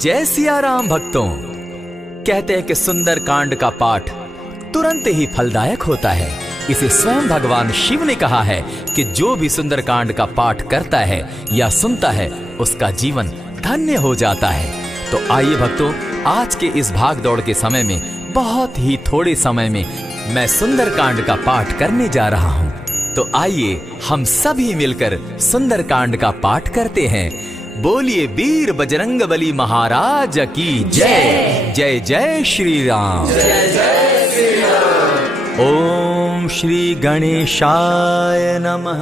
जय सिया राम भक्तों। कहते हैं कि सुंदर कांड का पाठ तुरंत ही फलदायक होता है। इसे स्वयं भगवान शिव ने कहा है कि जो भी सुंदर कांड का पाठ करता है या सुनता है उसका जीवन धन्य हो जाता है। तो आइए भक्तों, आज के इस भाग दौड़ के समय में बहुत ही थोड़े समय में मैं सुंदर कांड का पाठ करने जा रहा हूँ। तो आइए हम सभी मिलकर सुंदर कांड का पाठ करते हैं। बोलिए वीर बजरंगबली महाराज की जय। जय जय श्री राम। जय जय श्री राम। ओम श्री गणेशाय नमः।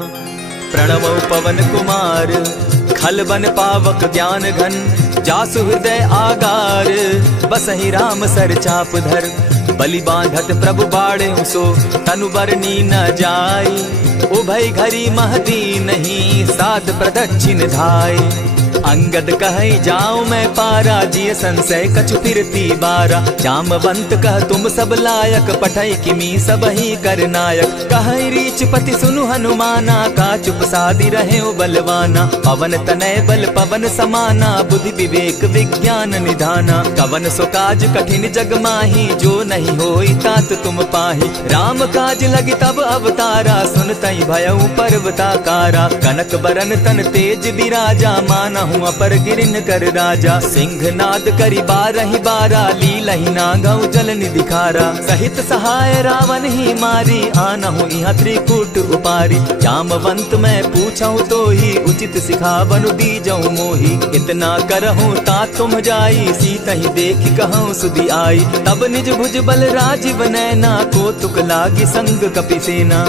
प्रणवो पवन कुमार, खलबन पावक ज्ञान घन, जासु हृदय आगार, बसहि राम सर चाप धर, बलि बांधत प्रभु बाड़े सो, तनु बरनी न जाई, उभय घरी महदी नहीं, सात प्रदक्षिण धाय। अंगद कहे जाऊं मैं पारा, जिय संशय कछु फिरती बारा, जामवंत कह तुम सब लायक, पठई किमी सब ही कर नायक, कहे रीच पति सुनु हनुमाना, का चुप सादी रहे बलवाना, पवन तनय बल पवन समाना, बुद्धि विवेक विज्ञान निधाना, कवन सो काज कठिन जग माही, जो नहीं होई तात तुम पाही, राम काज लगी तब अवतारा, सुनतई भयउ पर्वताकारा, कनक बरन तन तेज विराजा, माना अपर गिरिन कर राजा, सिंहनाद करी बारहि बारा, लीलहि नागौ जल निधिखारा, सहित सहाय रावण ही मारी, आनहु इहाँ त्रिकूट उपारी, जामवंत मैं पूछऊं तो ही, उचित सिखावनु दीजऊं मोही, इतना करहूं तात तुम जाई, सीतहि देखि कहूं सुधि आई, तब निज भुज बल राजीव नैना, को तुक लागी संग कपिसेना,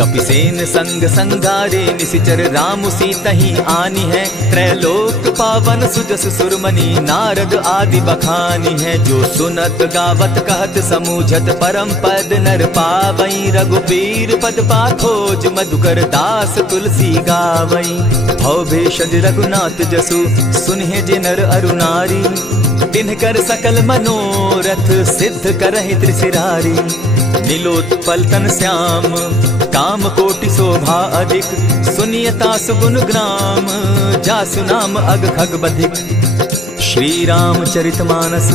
कपिसेन संग संगारे, निशिचर राम सीतहि आनी है, त्रैलोक पावन सुजस सुरमणि, नारद आदि बखानी है, जो सुनत गावत कहत समूझत, परम पद नर पावई, रघुबीर पद पाखोज, मधुकर दास तुलसी गावई, भव भेषज रघुनाथ जसु, सुनहि जे नर अरु नारी, तिनकर सकल मनोरथ, सिद्ध करहि त्रिशिरारी, नीलोत्पल तन श्याम, काम कोटि शोभा अधिक, सुनियता सुगुण ग्राम, जासु नाम अग खग बधिक। श्री रामचरितमानस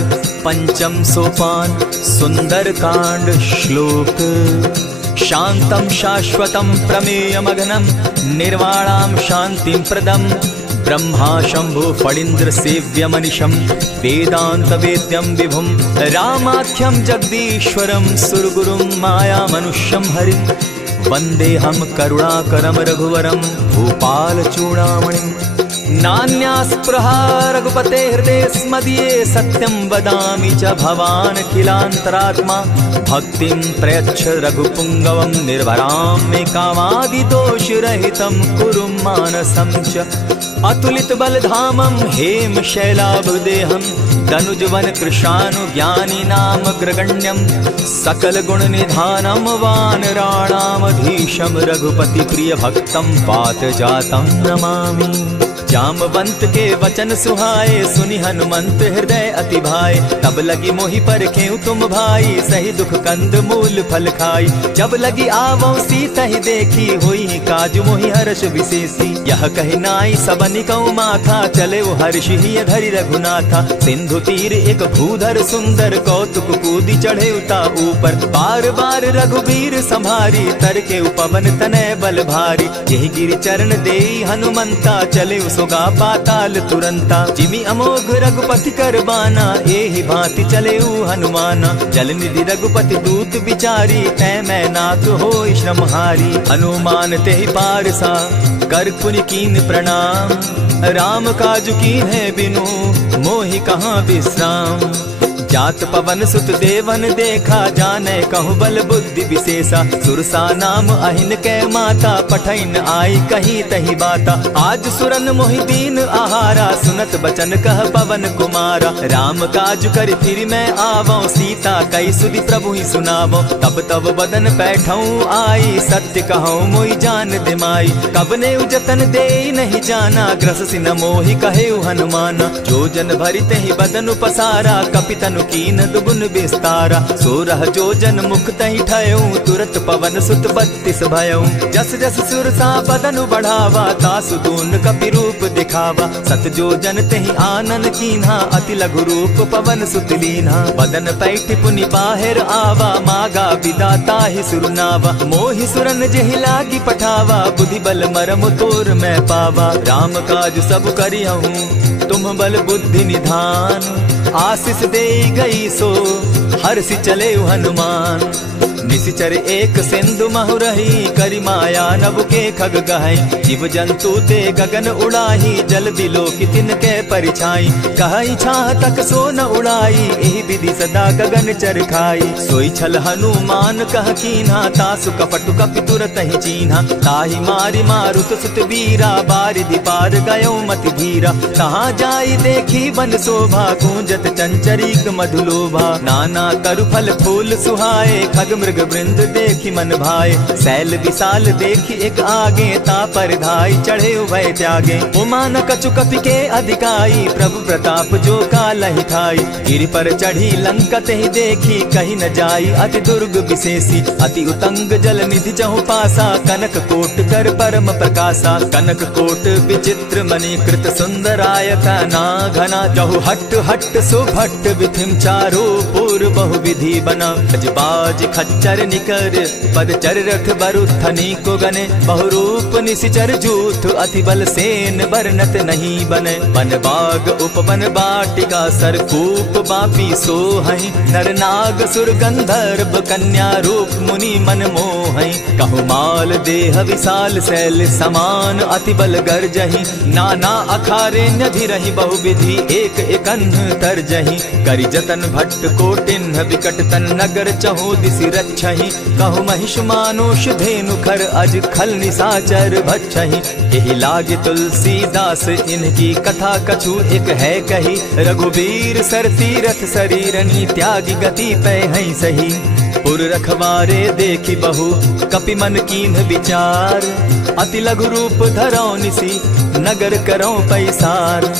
पंचम सोपान, सुंदर कांड श्लोक। शांतम शाश्वतम प्रमेयमघनम, निर्वाणाम शांतिम प्रदम, ब्रह्मा शंभु फणीन्द्र सेव्य मनिशम, वेदांत वेद्यम विभुम, रामाख्यम जगदीश्वरम, सुरगुरुम माया मनुष्यम हरिम, वंदे हम करुणाकरम रघुवरम, भूपाल चूड़ामणिम, नान्यास्पृहा रघुपते हृदय स्मदीये, सत्यम वदामि च भवान् खिलान्तरात्मा, भक्तिं प्रयच्छ रघुपुंगवं, निर्भरां मे कामादि दोष रहितं, कुरु मानसं च अतुलित बलधामं, हेम शैलाभदेहं, तनुजवन कृशानु ज्ञानी नाम ग्रगण्यं, सकल गुण निधानं, वानराणामधीशं, रघुपति प्रिय भक्तं, पात जातं नमामि। जामवंत के वचन सुहाए, सुनि हनुमंत हृदय अति भाए, तब लगी मोहि परखेउ तुम भाई, सही दुख कंद मूल फल खाई, जब लगी आवो सीतहि देखी, होई काज मोहि हर्ष विशेषी, यह कहि नाई सबनि कौ माथा, चले वो हर्ष ही धरि रघुनाथा, सिंधु तीर एक भूधर सुंदर, कौतुक कूदी चढ़े उता ऊपर, बार बार रघुबीर संभारी, तर के उपवन तनय बल भारी, यही गिरि चरण देई हनुमंता, चले सोगा पाताल तुरंता, जिमि अमोघ रघुपति कर बाना, एहि भांति चले हनुमाना, जल निधि रघुपति दूत बिचारी, तै मैं नाथ होई श्रमहारी, हनुमान तेहि पारसा, कर पुनि कीन प्रणाम, राम काज कीन है बिनु, मोहि कहाँ विश्राम, जात पवन सुत देवन देखा, जाने कहूँ बल बुद्धि विशेषा, सुरसा नाम अहिन कै माता, पठैन आई कहीं तही बाता, आज सुरन मोहि दीन आहारा, सुनत बचन कह पवन कुमारा, राम काज कर फिर मैं आवो, सीता कई सुधि प्रभु ही सुनावो, तब तब बदन बैठऊं आई, सत्य कहूँ मोहि जान दिमाई, कब ने उजतन दे नहीं जाना, ग्रस सिन मोहि कहे हनुमाना, जो जन भरित ही बदन पसारा, कपितनु कीन दुगुन विस्तारा। 16 जोजन मुख तहि ठयऊ, तुरत पवन सुत 32 भयऊ। जस जस सुर सा बदन बढ़ावा, तासु दून कपि रूप दिखावा। 7 जोजन तेहि आनन कीन्हा, अति लघु रूप पवन सुत लीन्हा। बदन पैठ पुनि बाहिर आवा, मागा विदा ताहि सुरनावा। मोहि सुरन जेहि लागी पठावा, बुद्धि बल मरम तोर मैं पावा। राम काज सब करिहूँ, तुम बल बुद्धि निधान। आशीष दे गई सो हर्षि चले हनुमान। निशिचर एक सिंधु महु रही, करि माया नभ के खग गहई। जीव जंतु ते गगन उड़ाही, जल बिलो की तिनके परिछाई। कहई छाह तक सो न उड़ाई, एहि विधि सदा गगन चर खाई। सोई छल हनुमान कह कीन्हा, तासु कपटु कपि तुरत ही चीन्हा। ताहि मारि मारुत सुत वीरा, बारिधि पार गयो मति धीरा। कहाँ जाई देखी वन शोभा, गूंजत चंचरीक मधुलोभा। नाना तरु फल फूल सुहाए, खग मृग वृंद देखी मन भाए। सैल विशाल देखी एक आगे, ता पर धाई चढ़े भय त्यागे। उमान कछु कपि के अधिकाई, प्रभु प्रताप जो कालहि खाई। गिरि पर चढ़ी लंका तेहि देखी, कहीं न जाई अति दुर्ग विशेषी। अति उतंग जल निधि जहु पासा, कनक कोट कर परम प्रकाशा। कनक कोट विचित्र मणि कृत सुंदरायत ना घना। जहु हट हट सुभट विधिम चारो पूर्व बहु विधि बना। बाज खच्चर निकर पदचर रथ बरुथनी को गने। बहुरूप निशिचर जूथ, अति बल सेन बरनत नहीं बने। वन बाग उपवन बाटिका, सरकूप बापी सोहई। नर नाग सुर गंधर्व, कन्या रूप मुनि मन मोहई। कहु माल देह विशाल शैल समान, अति बल गर्जहि। नाना अखारे न्यधिरहि, बहुविधि एक एकन्ह तरजहि। करि जतन भट्ट कोटिन्ह, विकट तन नगर चहु दिसि रक्षहि। कहु महिष मानुष धेनु खर, अज खल निशाचर भक्षहि। एहि लागे तुलसीदास, इनकी कथा कछु एक है कही। रघुबीर सर तीरथ शरीरनी, त्यागी गति पै हई सही। पुर रखवारे देखी बहु, कपि मन कीन्ह विचार। अति लघु रूप धरौ निसी, नगर करौ पैसार।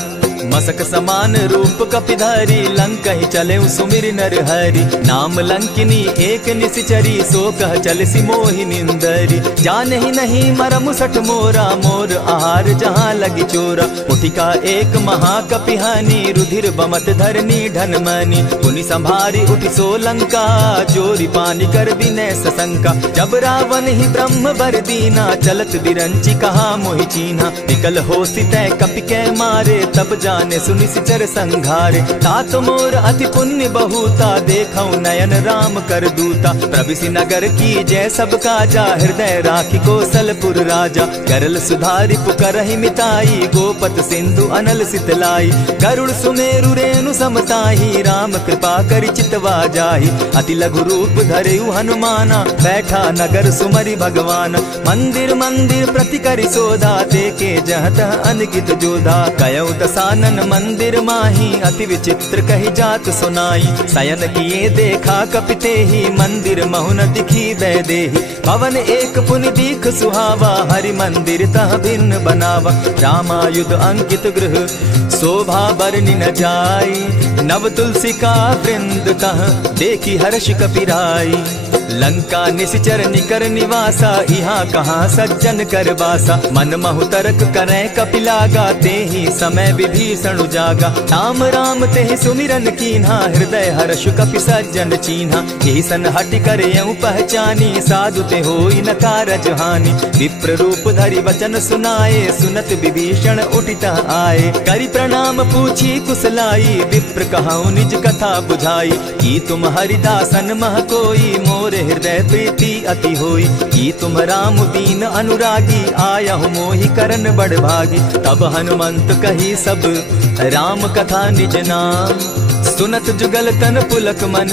मसक समान रूप कपिधारी, लंक ही चले सुमिर नर हरि। नाम लंकिनी एक निशिचरी, सो कह चल सी मोहि निंदरी। जाने ही नहीं मरम सठ मोरा, मोर आहार जहाँ लगी चोरा। उठिका एक महाकपिहानी, रुधिर बमत धरनी ढनमनी। पुनि संभारी उठि सो लंका, चोरी पानी कर विनय सशंका। जब रावण ही ब्रह्म बर दीना, चलत बिरंची कहा मोहि चीन्हा। निकल हो सितै कपि के मारे, तब जाने सुनि सिचर संघारे। तात मोर अति पुण्य बहुता, देखौ नयन राम कर दूता। प्रविशि नगर की जय सब काजा, हृदय राखी कौशलपुर राजा। करल सुधारि पुकरहि मिताई, गोपत सिंधु अनल सितलाई। गरुड़ सुमेरु रेणु समताही, राम कृपा करि चितवा जाहि। अति लघु रूप धरेउ हनुमाना, बैठा नगर सुमरि भगवान। मंदिर मंदिर प्रति करि सोधा, देखे जहाँ तह अनगित जोधा। कयौ दसानन मंदिर माही, अति विचित्र कही जात सुनाई। शयन किए देखा कपिते ही, मंदिर महु न दिखी वैदेही। भवन एक पुनि दीख सुहावा, हरि मंदिर तह भिन्न बनावा। रामायुध अंकित गृह, शोभा बरनि न जाई। नव तुलसी का वृंद तह, देखी हर्ष कपिराई। लंका निशिचर निकर निवासा, यहाँ कहाँ सज्जन कर बासा। मन महु तरक करें कपिलागा, तेहि समय विभीषण जागा। राम राम तेहि सुमिरन कीन्हा, हृदय हर्ष कपि सज्जन चीन्हा। यही सन हटि करे पहचानी, साधु ते होई न कारज हानि। विप्र रूप धरि वचन सुनाए, सुनत विभीषण उठित आए। करि प्रणाम पूछी कुशलाई, विप्र कहौ निज कथा बुझाई। की तुम हरिदासन मह कोई, मोरे हृदय प्रीति अति होई। की तुम राम दीन अनुरागी, आयहु मोहि करन बड़ भागी। तब हनुमंत कही सब राम कथा निज नाम, सुनत जुगल तन पुलक मन,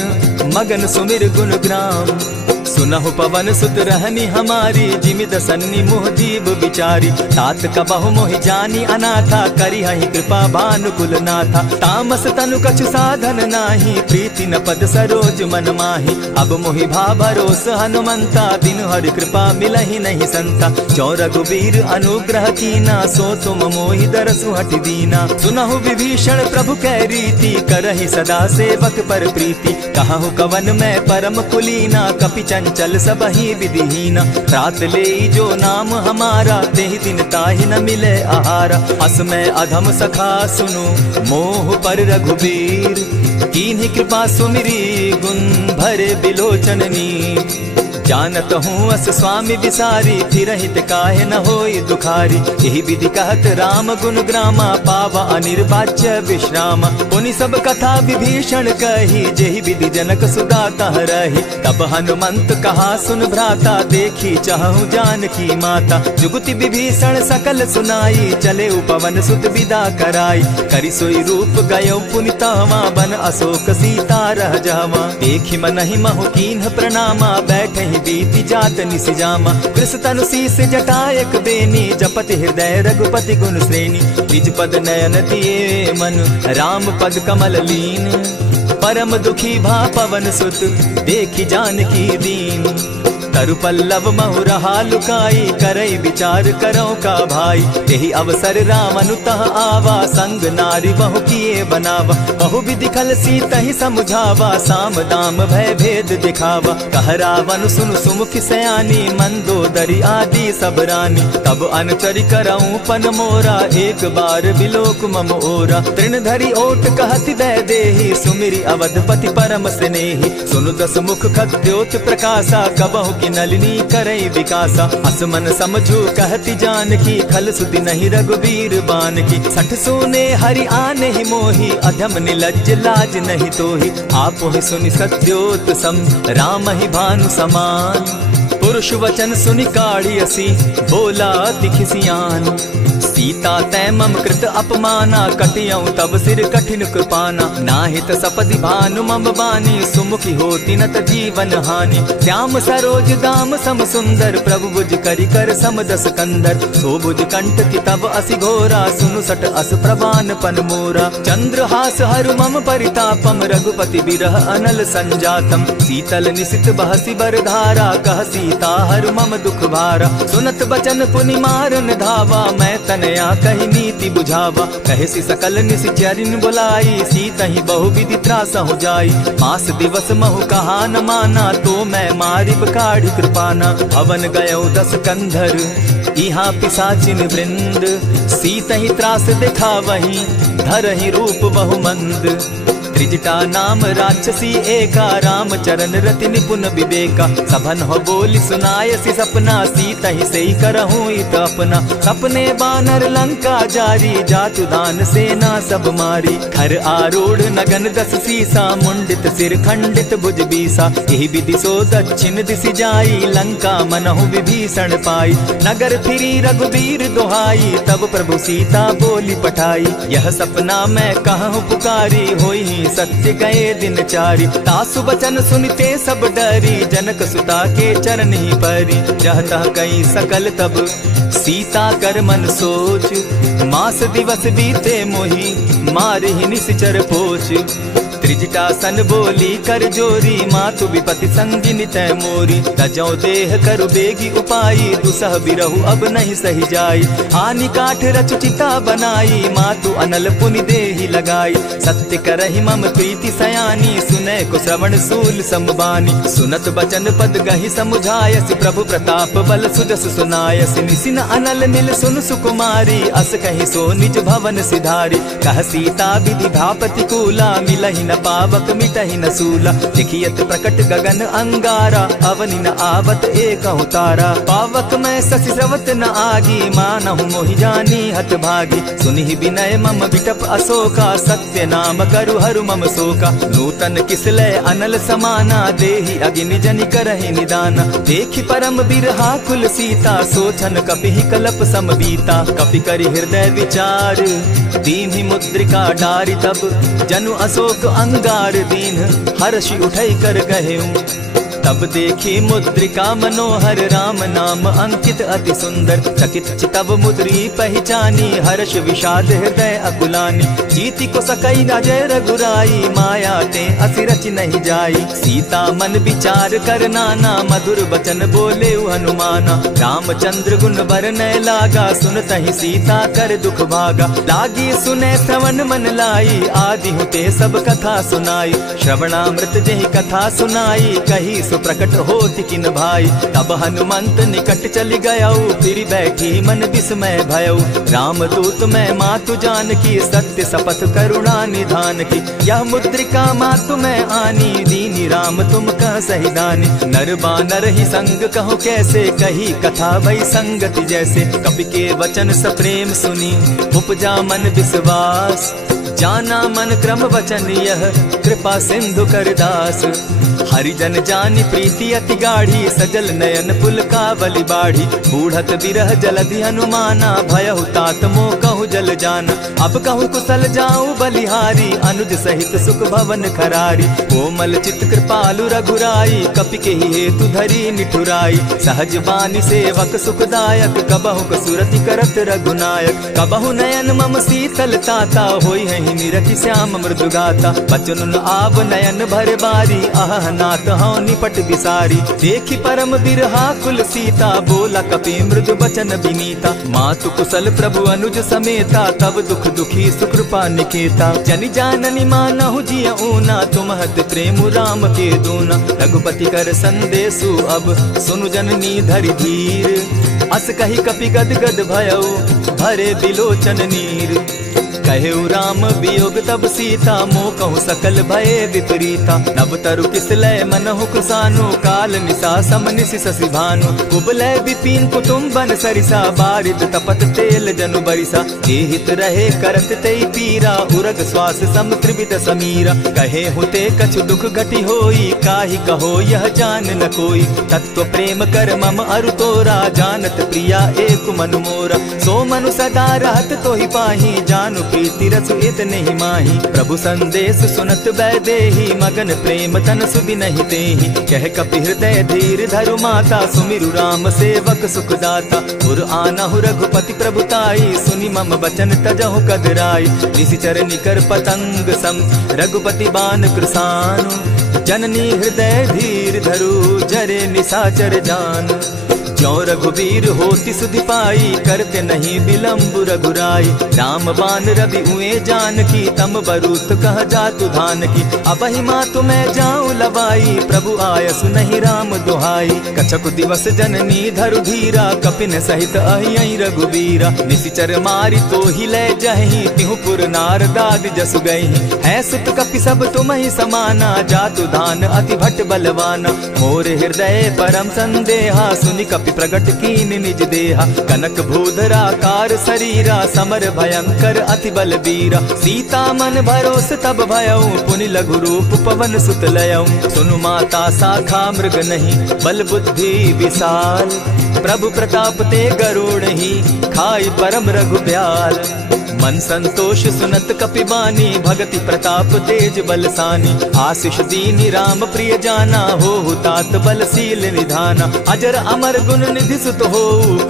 मगन सुमिर गुण ग्राम। सुनहु पवन सुत रहनी हमारी, जिमित सन्नी मुह जीव बिचारी। तात कबहु मोहि जानी अनाथा, करी हहि कृपा भानुकुल नाथा। तामस तनु कछु साधन नाही, प्रीति न पद सरोज मन माही। अब मोहि भा भरोस हनुमंता, दिन हरि कृपा मिलहि नहीं संता। जो रघुबीर अनुग्रह कीना, सो तुम मोहि दरसु हटि दीना। सुनहु विभीषण प्रभु कै रीति, करहि सदा सेवक पर प्रीति। कहु कवन मैं परम कुलीना, कपि चंचल सबहि विधिहीना। रात ले जो नाम हमारा, तेहि दिन ताहि न मिले आहारा। अस मैं अधम सखा सुनु, मोह पर रघुबीर। कीन्ही कृपा सुमिरी, गुण भरे बिलोचन नीर। जानत हूँ अस स्वामी विसारी, फिरहित काहे न होई दुखारी। यही विधि कहत राम गुण ग्रामा, पावा अनिर्वाच्य विश्रामा। पुनि सब कथा विभीषण कही, जेहि विधि जनक सुता तह रही। तब हनुमंत कहा सुन भ्राता, देखी चाहूँ जानकी माता। जुगति विभीषण सकल सुनाई, चले पवन सुत विदा कराई। करि सोई रूप गयो पुनि तहवा, बन अशोक सीता रह जावा। देखि मनहि महु कीन्ह प्रणामा, बैठे बीती जात निसिजामा। कृष तनु शीस जटायक बेनी, जपति हृदय रघुपति गुण श्रेणी। निज पद नयन दिए मन, राम पद कमल लीन। परम दुखी भा पवन सुत, देखी जानकी दीन। तरु पल्लव महु रहा लुकाई, करई विचार करो का भाई। यही अवसर राम अनुतः आवा, संग नारी बहु किए बनावा। बहु विधि खल सीतहि समझावा, साम दाम भय भेद दिखावा। कह रावण सुन सुमुख सयानी, मंदोदरी आदि सब रानी। तब अनुचरि करऊं पन मोरा, एक बार बिलोक मम ओरा। तृण धरि ओट कहति वैदेही, सुमिरि अवधपति परम स्नेही। सुनु दस मुख खद्योत प्रकाशा, कबहु की नलिनी करई विकासा। असमन समझू कहती जानकी, खल सुधि नहीं रघुबीर बान की। सठ सोने हरि आने ही मोही, अधम निलज्ज लाज नहीं तोही। आप ही सुनि सत्योत सम, राम ही भानु समान। पुरुष वचन सुनि काढ़ी असी, बोला अति खिसियान। सीता तै मम कृत अपमाना, कटियऊं तब सिर कठिन कृपाना। नाहित सपदि भानु मम बानी, सुमुखी होती न त जीवन हानि। श्याम सरोज दाम सम सुंदर, प्रभु भुज करि कर सम दस कंधर। सो भुज कंठ की तब असि घोरा, सुनु सट अस प्रवान पन मोरा। चंद्रहास हरु मम परितापम, रघुपति बिरह अनल संजातम। शीतल निशित बहसी बरधारा, कह सीता हरु मम दुख भारा। सुनत बचन पुनि मारन धावा, मैं तनया कही नीति बुझावा। कहेसी सकल निशिचरिन बुलाई, सीतहि बहु विधि त्रास हो जाई। मास दिवस महु कहा न माना, तो मैं मारिब काढ़ी कृपाना। भवन गयो दस कंधर, इहाँ पिशाचिन वृंद। सीतहि त्रास देखा वही, धरहि रूप बहु मंद। त्रिजटा नाम राक्षसी एका, राम चरण रति निपुण विवेका। सभन हो बोली सुनायसी सपना, सीतहि सेई करहूँ इत अपना। सपने बानर लंका जारी, जातु दान सेना सब मारी। खर आरूढ़ नगन दस सीसा, मुंडित सिर खंडित भुज बीसा। यही विधि सो दक्षिण दिशि जाई, लंका मनहु विभीषण पाई। नगर फिरी रघुबीर दुहाई, तब प्रभु सीता बोली पठाई। यह सपना मैं कहूँ पुकारी, होई सत्य गए दिन चारी। तासु बचन सुनते सब डरी, जनक सुता के चरण ही परी। जहता कई सकल तब सीता कर मन सोच, मास दिवस बीते मोही, मारे ही निश्चर पोच। त्रिजटा सन बोली कर जोरी, मातु विपति संगिनी तै मोरी। तजौ देह करु बेगी उपाई, दुसह बिरहु अब नहीं सही जाई। हानि काठ रच चिता बनाई, मातु अनल पुनि देहि लगाई। सत्य करहि मम प्रीति सयानी, सुनै को श्रवण सूल संबानी। सुनत बचन पद गहि समुझायसि, प्रभु प्रताप बल सुजस सुनायसि। निसिन अनल नील सुन सुकुमारी, अस कहि सो निज भवन सिधारी। कह सीता विधि भापति कूला, मिलहि न पावक मिटहि न सूला। देखियत प्रकट गगन अंगारा, अवनि न आवत एक तारा। पावक मैं शशि स्रवत न आगी, मानहु मोहि जानी हत भागी। सुनिहि विनय मम विटप अशोका, सत्य नाम करु हरु मम शोका। नूतन किसलय अनल समाना, देहि अगिनि जनि करहि निदाना। देखि परम बिरहा कुल सीता, सोचन कपिहि कलप सम बीता। कपि करि हृदय विचार, दीन्हि मुद्रिका डारि तब। जनु अशोक अंगार दीन, हर्षि उठै कर गहेऊं। तब देखी मुद्रिका मनोहर राम नाम अंकित अति सुंदर। चकित चितव मुद्री पहचानी हर्ष विषाद हृदय अकुलानी। जीति को सकई न जय रघुराई माया ते असिरच नहीं जाई। सीता मन विचार कर नाना मधुर बचन बोले हनुमाना। रामचंद्र गुण बरनय लागा सुनतहि सीता कर दुख भागा। लागी सुने श्रवण मन लाई आदि हुते सब कथा सुनाई। श्रवणामृत जेहि कथा सुनाई कही सो प्रकट होति किन भाई। तब हनुमंत निकट चली गयऊ फिर बैठी मन विस्मय भयऊ। राम दूत मैं मातु जान की सत्य शपथ करुणा निधान की। यह मुद्रिका मातु मैं आनी दीनी राम तुम कह सही दानी। नर बानर ही संग कहो कैसे कही कथा भई संगति जैसे। कपि के वचन सप्रेम सुनी उपजा मन विश्वास। जाना मन क्रम वचन यह कृपा सिंधु कर दास। हरिजन जानि प्रीति अति गाढ़ी सजल नयन पुलकावली बाढ़ी। बूढ़त विरह जलधि हनुमाना भयहु तात मोह कहु जल जाना। अब कहु कुशल जाऊं बलिहारी अनुज सहित सुख भवन खरारी। कोमल चित कृपालु रघुराई कपि के ही हेतु धरी निठुराई। सहज बानी सेवक सुखदायक कबहु कसुरति करत रघुनायक। कबहु नयन मम शीतल ताता होई है निरखि श्याम मृदु गाता। बचन आव नयन भर बारी आह नाथ हौ निपट बिसारी। देखी परम बिरहा कुल सीता बोला कपि मृदु बचन विनीता। मातु कुशल प्रभु अनुज समेता तब दुख दुखी सुकृपा निकेता। जनि जाननि मानहु जिय ऊना तुमहत प्रेम राम के दूना। रघुपति कर संदेशु अब सुनु जननी धरि धीर। अस कही कपि गद गद भयऊ भरे बिलोचन नीर। कहेउ राम वियोग तब सीता मोह कहूँ सकल भये विपरीता। नव तरु किसलय मनहु कुसानु काल निशा सम निशि शशि भानु। कुबलय विपिन कुटुम्बन सरिसा बारिद तपत तेल जनु बरिसा। जेहित रहे करत तेई पीरा उरग श्वास सम त्रिविध समीरा। कहे हुते कछु दुख घटी होई काहि कहो यह जान न कोई। तत्व प्रेम कर मम अरु तोरा जानत प्रिया एक मनु मोरा। सो मनु सदा रहत तोहि पाही जानु प्रीति रसु इतने ही माही। प्रभु संदेश सुनत वैदेही मगन प्रेम तन सुधि नहीं तेहि। कह कपि हृदय धीर धरु माता सुमिरु राम सेवक सुखदाता। पुर आनहु रघुपति प्रभुताई सुनि मम बचन तजहु कदराई। निशिचर निकर पतंग सम रघुपति बान कृसानु। जननी हृदय धीर धरु जरे निशाचर जान। ज्यों रघुवीर होति सुधि पाई करते नहीं विलम्ब रघुराई। राम बान रवि उए जान की तम बरूत कह जातु धान की। अबहि मातु मैं जाऊं लवाई प्रभु आयसु नहीं राम दुहाई। कछक दिवस जननी धरु धीरा कपिन सहित अहि रघुवीरा। निशिचर मारी तो ही ले जहि तिहु पुर नार दाद जसु गई। है सुत कपि सब तुम ही समाना जातु धान अति भट बलवाना। मोर हृदय परम संदेहा सुनि कपि प्रगट कीन निज देहा। कनक भूधराकार शरीरा समर भयंकर अति बल बीरा। सीता मन भरोस तब भयऊ पुनि लघु रूप पवन सुत लयऊ। सुनु माता शाखा मृग नहीं बल बुद्धि विशाल। प्रभु प्रताप ते गरुड़ ही खाई परम रघुब्याल। मन संतोष सुनत कपि बानी भगति प्रताप तेज बलसानी। आशीष दीनी राम प्रिय जाना हो तात बलशील निधाना। अजर अमर गुण निधि सुत हो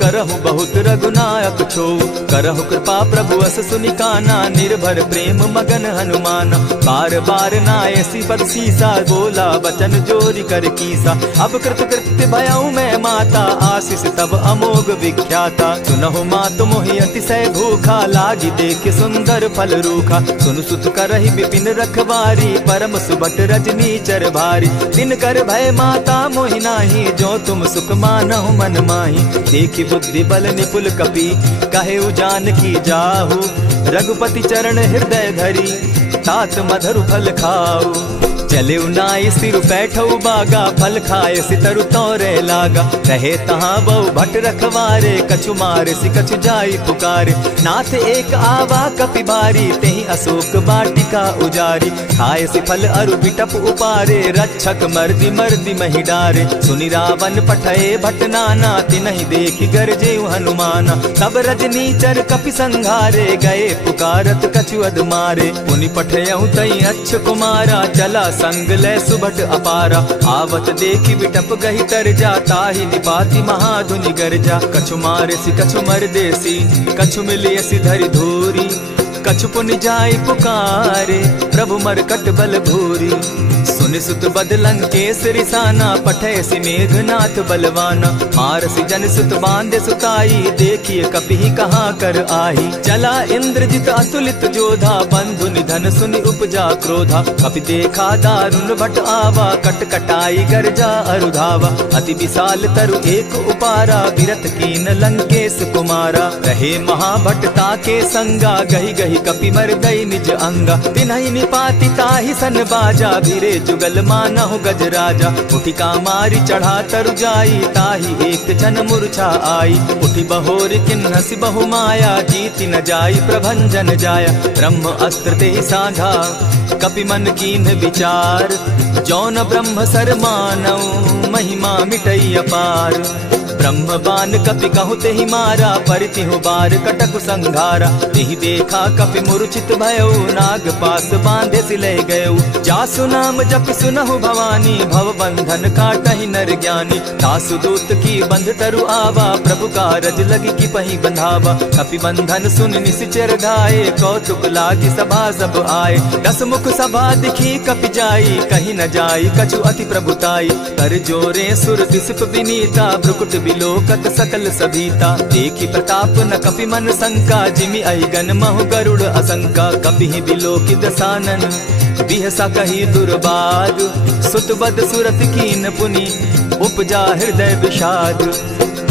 करहु बहुत रघुनायक छो। करहु कृपा प्रभु अस सुनिकाना निर्भर प्रेम मगन हनुमाना। बार बार नायसी पद सीसा बोला बचन जोरी कर कीसा। अब कृत कृत्य भयऊ मैं माता आशीष तब अमोघ विख्याता। सुनहु मातु मोहि अतिशय भूखा लागी देख सुंदर फल रूखा। सुनु सुत करहि विपिन रखवारी परम सुबट रजनी चर भारी। दिन कर भय माता मोहि नाही जो तुम सुख मानहु मन माही। देखी बुद्धि बल निपुल कपि कहेउ जानकी जाहु। रघुपति चरण हृदय धरी तात मधुर फल खाऊ। चले नाई सिर बैठऊ बागा फल खाए सितरु तोरे लागा। रहे तहाँ बहु भट रखवारे कछु मारे सि कछु जाई पुकारे। नाथ एक आवा कपि बारी तेहि अशोक बाटिका उजारी। खाए सि फल अरु बिटप उपारे रक्षक मर्दि मर्दि महि डारे। सुनि रावण पठये भट नाना तिनहि देखि गरजे हनुमाना। तब रजनीचर कपि संघारे गए पुकारत कछु अध मारे। पुनि पठयऊ तई अच्छ कुमारा चला संग ले सुभट अपारा। आवत देखी बिटप गही तर जा, ताहि निपाति महाधुनि गर्जा। कछु मारेसी कछु मर देसी, कछु मिलियसी धरि धूरी। कछु पुनि जाई पुकारे, प्रभु मरकट बल भूरी। सुनि सुत बद लंकेश रिसाना, पठैसी मेघनाथ बलवाना। मारसी जन सुत बांधे सुताई, देखिए कपिहि कहाँ कर आही। चला इंद्रजित अतुलित जोधा, बंधु निधन सुनि उपजा क्रोधा। कपि देखा दारुण भट आवा, कट कटाई गर्जा अरुधावा। अति विशाल तरु एक उपारा, बिरथ कीन लंकेश कुमारा। रहे महाभट ताके संगा, गही गही कपि मर गई निज अंगा। तिन्हि निपाति ताहि सन बाजा, भिरे जुगल मानहु गजराजा। उठि कामारी चढ़ा तरु जाई, ताहि एक जन मूर्छा आई। उठि बहोर किन्हसि बहु माया, जीति न जाई प्रभंजन जाया। ब्रह्म अस्त्र तेहि साधा, कपि मन कीन्ह विचार। जौन ब्रह्म सर मानऊ, महिमा मिटई अपार। ब्रह्म बान कपि कहु तेहि मारा, परितिहु बार कटक संघारा। तेहि देखा कपि मूर्छित भयउ, नाग पास बांधे सिले गयउ। जासु नाम जपि सुनहु भवानी, भव बंधन काटहि नर ज्ञानी। तासु दूत की बंध तरु आवा, प्रभु कारज लगी कि पहि बंधावा। कपि बंधन सुन निसिचर धाये, कौतुक लागी सभा सब आए। दस मुख सभा दिखी कपि जाई, कहीं न जाई कछु अति प्रभुताई। कर जोरे सुर दिसप विनीता, भ्रुकुट बिलोकत सकल सभीता। देखी प्रताप न कपि मन शंका, जिमि अहिगन महु गरुड़ असंका। कपिहि बिलोकि दसानन, बिहसा कही दुर्बाद। सुत बद सुरत कीन पुनि, उपजा हृदय विषाद।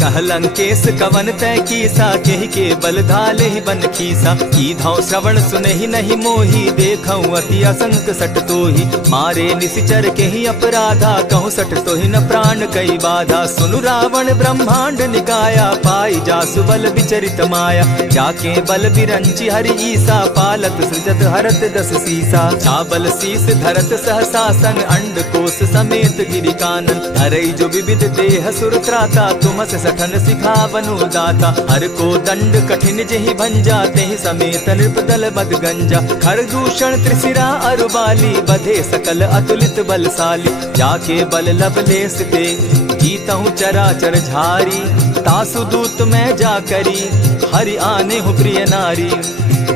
कह लंकेश कवन तय कीसा, केहि के बल धाले ही बन खीसा। कीधौ श्रवण सुनहि नहीं मोही, देखऊं अति असंक सट तोही। मारे निसिचर केहि अपराधा, कहूँ सट तोहि न प्राण कई बाधा। सुनु रावण ब्रह्मांड निकाया, पाई जासु बल विचरित माया। जाके बल बिरंची हरि ईसा, पालत सृजत हरत दस सीसा। चावल शीस धरत सहसासन, अंड कोश समेत गिरि कानन। हरई जो विविध देह सुर त्राता, तुमस सठन सिखावनु दाता। हर को दंड कठिन जेहि भंजा, तेहि समेत नृपदल बद गंजा। खरदूषण त्रिशिरा अरुबाली, बधे सकल अतुलित बलशाली। जाके बल लवलेस ते, जीतहु चराचर झारी। तासु दूत मैं जा करी, हरि आने हूँ प्रिय नारी।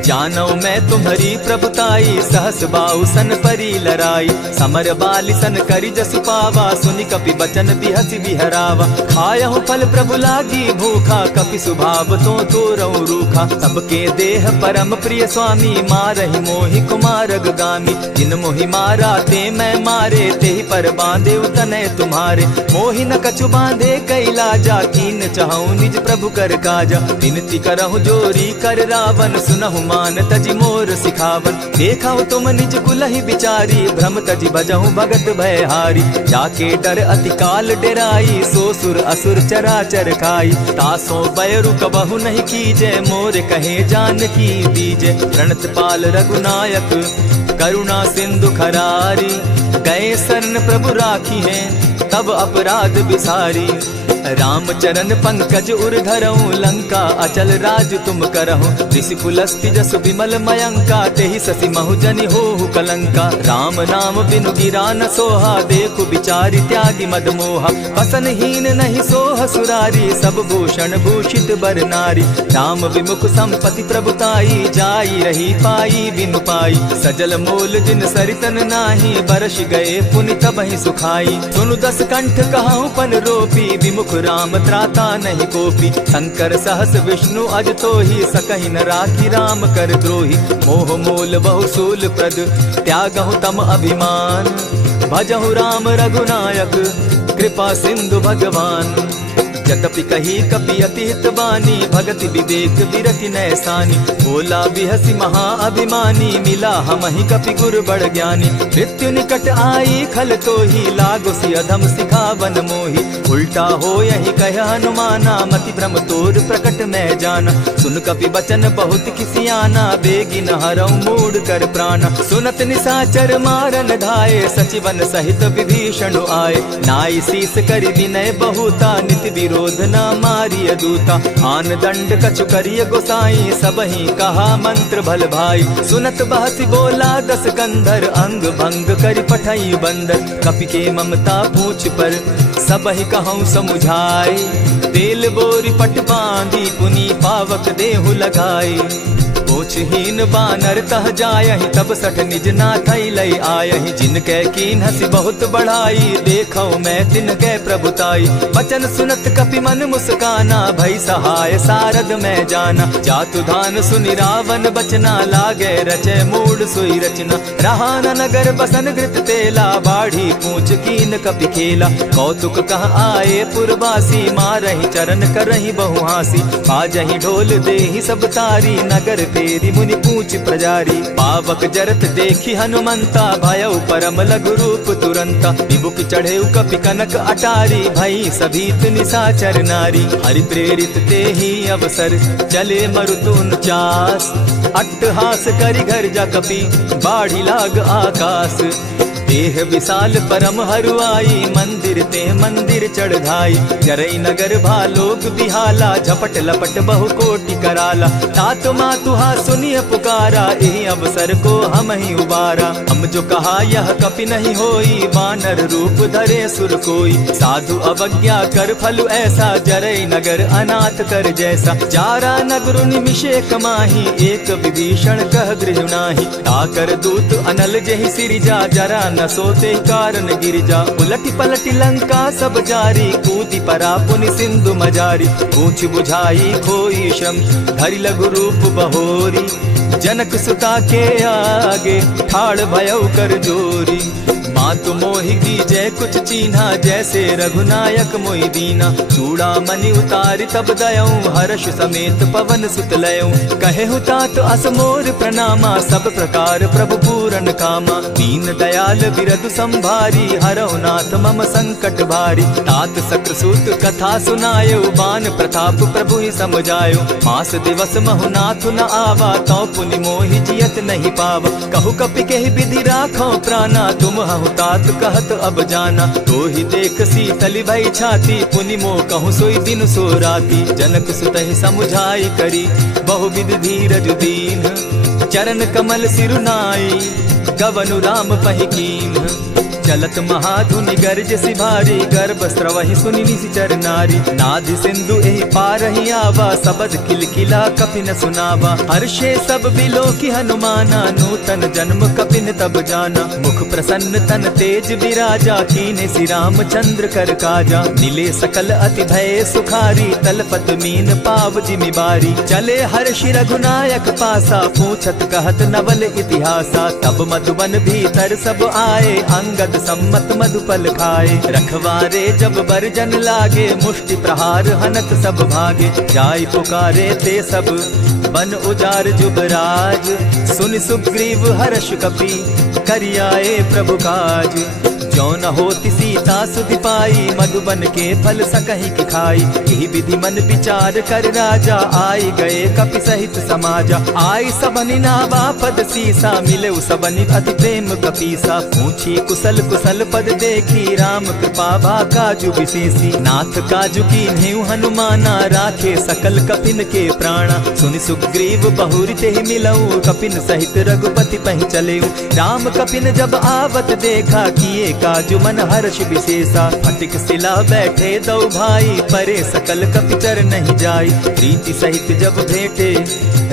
जानौ मैं तुम्हारी प्रभुताई, सहस बाहु सन परी लराई। समर बाली सन करी जसु पावा, सुनि कपि बचन बिहसि बिहरावा। खायहु फल प्रभु लागी भूखा, कपि सुभाव तो तोरऊ रूखा। सबके देह परम प्रिय स्वामी, मारहि मोहि कुमारग गामी। जिन मोहि मारा ते मैं मारे, तेहि पर बांधे तनय तुम्हारे। मोहि न कछु बांधे कैलाजा, कीन चाहूं निज प्रभु कर काजा। विनती करहु जोरी कर रावण, सुनहु मान तजि मोर सिखावन। देखा तुम निज कुलहि बिचारी, भ्रम तजि भजहु भगत भयहारी। जाके डर अति काल डेराई, सो सुर असुर चराचर खाई। तासो बैरु कबहु नहीं कीजे, मोर कहे जानकी दीजे। प्रणत पाल रघुनायक, करुणा सिंधु खरारी। गए शरण प्रभु राखी है, तब अपराध बिसारी। रामचरण पंकज उर धरऊं, लंका अचल राज तुम करहु। ऋषि पुलस्ति जसु विमल मयंका, तेहि ससि महु जनि होहु कलंका। राम नाम बिनु गिरा न सोहा, देखु बिचारी त्यागी मद मोहा। बसन हीन नहीं सोह सुरारी, सब भूषण भूषित बर नारी। राम विमुख संपति प्रभुताई, जाई रही पाई बिनु पाई। सजल मोल जिन सरितन नाही, बरस गए पुनि तबहि सुखाई। सुनु दस कंठ कहूँ पन रोपी, विमुख राम त्राता नहीं कोपी। शंकर सहस विष्णु अज तोहि, सकहि न राखी राम कर द्रोही। मोह मोल बहु सूल प्रद, त्यागहु तम अभिमान। भजहु राम रघुनायक, कृपा सिंधु भगवान। यद्यपि कही कपि अति हित बानी, भगति विवेक विरति नैसानी। बोला बिहसी महा अभिमानी, मिला हमहि कपि गुर बड़ ज्ञानी। मृत्यु निकट आई खल तोहि, लागोसि अधम सिखावन मोहि। उल्टा हो यही कह हनुमाना, मति भ्रम तोर प्रकट मैं जाना। सुन कपि बचन बहुत किसियाना, बेगी न हरऊं मूड कर प्राण। सुनत निसाचर मारन धाये, सचिवन सहित विभीषण आए। नाई शीस करि विनय बहुता, नित विरोध क्रोध न मारिय दूता। आन दंड कछु करिय गोसाई, सबहि कहा मंत्र भल भाई। सुनत बहसी बोला दस कंधर, अंग भंग करि पठई बंदर। कपि के ममता पूछ पर, सबहि कहूँ समुझाए। तेल बोरी पट बांधी, पुनि पावक देहु लगाई। पूछहीन बानर तह जायहि, तब सठ निज नाथई लई आयहि। जिनके कीन हसी बहुत बढ़ाई, देखौ मैं तिनके प्रभुताई। बचन सुनत कपि मन मुस्काना, भई सहाय सारद मैं जाना। जातु धान सुनि रावण बचना, लागे रचे मूड सोई रचना। रहा न नगर बसन घृत तेला, बाढ़ी पूछ कीन कपि खेला। कौतुक कह आए पुरवासी, मारहि चरण करहि बहु हासी। बाजहि ढोल देहि सब तारी, नगर तेरी मुनि पूछ प्रजारी। पावक जरत देखी हनुमंता, भयउ परम लघु रूप तुरंता। विमुख चढ़े कपि कनक अटारी, भई सभीत निशाचर नारी। हरि प्रेरित ते ही अवसर, चले मरुतुन चास। अट्टहास करि घर जा कपि, बाढ़ी लाग आकाश। देह विशाल परम हरुआई, मंदिर ते मंदिर चढ़ाई। जरई नगर भालोक बिहाला, झपट लपट बहु कोटि कराला। तात मातुहा सुनिय पुकारा, यही अवसर को हम ही उबारा। हम जो कहा यह कपि नहीं होई, वानर रूप धरे सुर कोई। साधु अवज्ञा कर फल ऐसा, जरई नगर अनाथ कर जैसा। जारा नगर निमिषे कमाही, एक विभीषण कह गृह नाही। ताकर दूत अनल जहि सिरिजा, जरा न सोते कारण गिरिजा। उलटी पलटी लंका सब जारी, कूदी परा पुनि सिंधु मजारी। पूछ बुझाई खोई श्रम, धरि लघु रूप बहोरी। जनक सुता के आगे, ठाड़ भयउ कर जोरी। मातु मोहि दीजै कुछ चीन्हा, जैसे रघुनायक मोहि दीना। चूड़ा मणि उतारि तब दयऊं, हर्ष समेत पवन सुत लयऊं। कहे तात अस मोर प्रणामा, सब प्रकार प्रभु पूरन कामा। दीन दयाल बिरदु संभारी, हरऊ नाथ मम संकट भारी। तात सक्रसूत कथा सुनायो, बान प्रताप प्रभु ही समझायो। मास दिवस महु नाथ न आवा, तौ पुनि मोहि जियत नहीं पावा। कहु कपि केहि विधि राखो प्राणा, तुम हहु तात कहत अब जाना। तो ही देख शीतल भई छाती, पुनि मोह कहूँ सोई दिन सो राती। जनक सुतहि समुझाई करी, बहुविध धीरज दीन। चरण कमल सिरुनाई, गवनु राम पहि कीन्ह। चलत महाधुनि गर्ज सिभारी, गर्भ स्रवहि सुनि निशिचर नारी। नादि सिंधु एहि पारहि आवा, सबद किलकिला कपि न सुनावा। हर्षे सब बिलोकी हनुमाना, नूतन जन्म कपि न तब जाना। मुख प्रसन्न तन तेज विराजा, कीन्हे श्री रामचंद्र कर काजा। मिले सकल अति भय सुखारी, तलपत मीन पाव जिमि बारी। चले हर्षि रघुनायक पासा, पूछत कहत नवल इतिहासा। तब मधुबन भीतर सब आए, अंगद सम्मत मधुपल खाए। रखवारे जब बरजन लागे, मुष्टि प्रहार हनत सब भागे। जाय पुकारे ते सब, बन उजार जुबराज। सुनि सुग्रीव हर्ष कपि, करियाए प्रभु काज। जो न होती सीता सुधि पाई, मधुबन के फल सकहि की खाई। यही विधि मन विचार कर राजा, आई गए कपि सहित समाजा। आई सबनि नावा पद सीसा, मिले सबनि अति प्रेम कपीसा। पूछी कुशल कुशल पद देखी, राम कृपा भा काजु विशेषी। नाथ काजु कीन्हेउ हनुमाना, राखे सकल कपिन के प्राणा। सुनि सुग्रीव बहुरि तेहि मिलऊ, कपिन सहित रघुपति पहि चलेऊ। राम कपिन जब आवत देखा, किए काजु मन हर्ष विशेषा। फटिक सिला बैठे दो भाई, परे सकल कपिचर नहीं जाई। प्रीति सहित जब भेटे,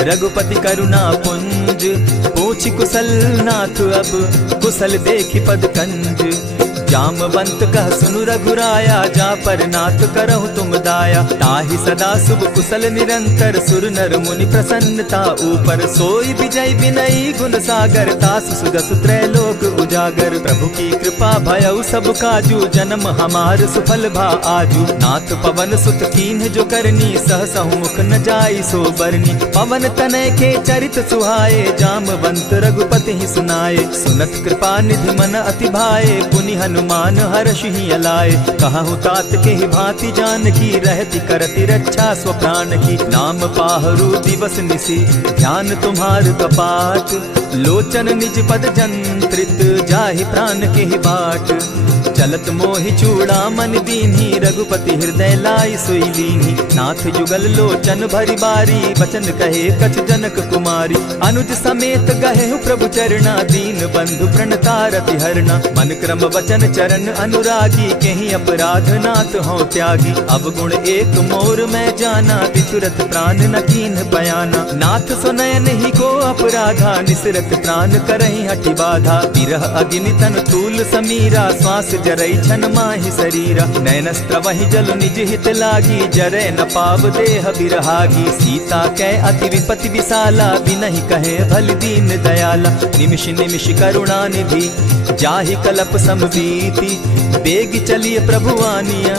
रघुपति करुणा पुंज। पूछ कुशल नाथ अब, कुशल देखि पद कंज। जामवंत कह सुनु रघुराया, जा पर नाथ करहु तुम दाया। ताहि सदा शुभ कुशल निरंतर, सुर नर मुनि प्रसन्नता ऊपर। सोई विजय विनयी गुण सागर, तासु सुदसु त्रैलोक उजागर। प्रभु की कृपा भयउ सब काजू, जन्म हमार सुफल भा आजू। नाथ पवन सुत कीन्ह जो करनी, सहसहु मुख न जाई सो बरनी। पवन तनय के चरित सुहाए, जामवंत रघुपति ही सुनाए। सुनत कृपा निधि मन अति भाए, पुनि हनुमान हर्ष ही अलाए। कहूँ तात के ही भांति जान की, रहती करती रक्षा स्व प्राण की। नाम पाहरु दिवस निसी, ध्यान तुम्हार कपाट। लोचन निज पद जंत्रित, जाहि प्राण के ही बाट। चलत मोहि चूड़ा मन दीन्ही, रघुपति हृदय लाई सोई लीन्ही। नाथ जुगल लोचन भरी बारी, बचन कहे कछ जनक कुमारी। अनुज समेत गहे प्रभु चरणा, दीन बंधु प्रणतारति हरना। मन क्रम वचन चरण अनुरागी, केहि अपराध नाथ हो त्यागी। अब गुण एक मोर मैं जाना, बिचुरत प्राण न कीन्ह बयाना। नाथ सुनयन ही को अपराधा, निसरत प्राण करहि हठि बाधा। विरह अग्नि तन तूल समीरा, श्वास जरई छन माहि शरीरा। नयनस्त्र वहि जल निज हित लागी, जरै न पाव देह बिरहागी। सीता कै अति विपति विशाला, बिनहि कहे भल दीन दयाला। निमिष निमिष करुणा निधि, जाहि कलप समबीति। बेग चलिए प्रभु आनिया,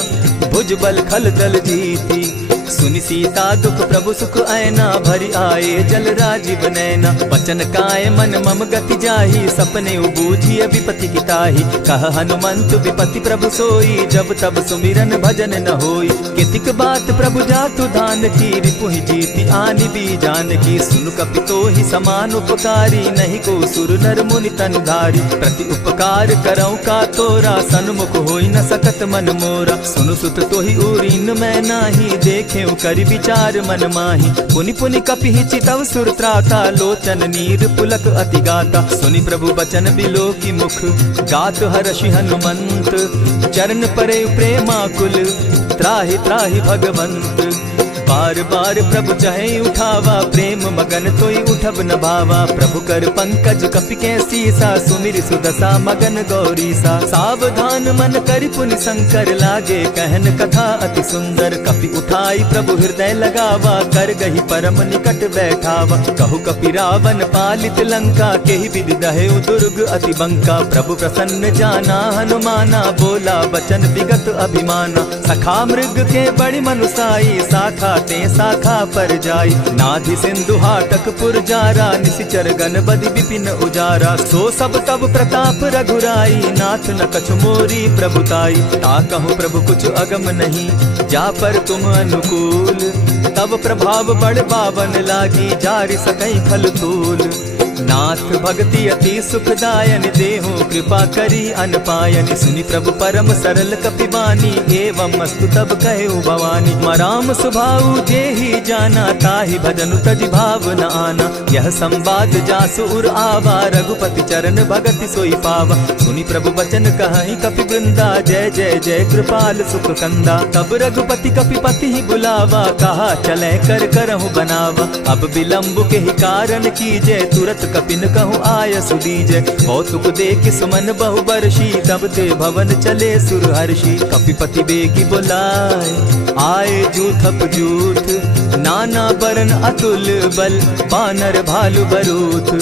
भुज बल खल दल जीती। सुनि सीता दुख प्रभु सुख ऐना, भरि आए जल राजीव नैना। वचन काय मन मम गति जाहि, सपने बूझिय विपति की ताहि। कह हनुमंत विपति प्रभु सोई, जब तब सुमिरन भजन न होई। कितिक बात प्रभु जातु धान की, रिपुहि जीति आनि भी जान की। सुनु कपितोहि समान उपकारी, नहीं को सुर नर मुनि तनुधारी। प्रति उपकार करऊँ का तोरा, सन्मुख होई न सकत मन मोरा। सुनु सुत तोहि उरीन मैं नाही, देखे करि विचार मन माही। पुनि पुनि कपिहि चितव सुर त्राता, लोचन नीर पुलक अति गाता। सुनि प्रभु बचन बिलो की मुख, गात हर्षि हनुमंत। चरण परे प्रेमाकुल, त्राहि त्राहि भगवंत। बार बार प्रभु चहे उठावा, प्रेम मगन तोई उठब न भावा। प्रभु कर पंकज कपि के सीसा, सुमिर सुदशा मगन गौरीसा। सावधान मन करि पुनि शंकर, लागे कहन कथा अति सुंदर। कपि उठाई प्रभु हृदय लगावा, कर गही परम निकट बैठावा। कहु कपि रावण पालित लंका, केहि विधि दहेउ दुर्ग अति बंका। प्रभु प्रसन्न जाना हनुमाना, बोला बचन विगत अभिमाना। सखा मृग के बड़ि मनुसाई, साखा ते शाखा पर जाई। नाधि सिंधु हाटक पुर जारा, निशिचर गण बदि विपिन उजारा। सो सब तब प्रताप रघुराई, नाथ न कछु मोरी प्रभुताई। ताकहु प्रभु कुछ अगम नहीं, जा पर तुम अनुकूल। तब प्रभाव बड़ पावन लागी, जारि सकई फल फूल। नाथ भक्ति अति सुखदायन, देहु कृपा करी अनपायन। सुनि प्रभु परम सरल कपिबानी, एवं मस्तु तब कहे भवानी। मराम सुभाऊ जेहि जाना, ताहि भजनु तजि भाव न आना। यह संवाद जासु उर आवा, रघुपति चरण भगति सोई पावा। सुनि प्रभु बचन कहि कपि वृंदा, जय जय जय कृपाल सुख कंदा। तब रघुपति कपिपति ही बुलावा, कहा चले कर करहु बनावा। अब विलंब के ही कारण कीजय, तुरत कपिन कहूँ आय सुदीजय। कौतुक देख सुमन बहु बरसी, तब ते भवन चले सुर हर्षि। कपिपति बेगी बुलाए, आए जूथप जूथ। नाना बरन अतुल बल, बानर भालु बरूथ।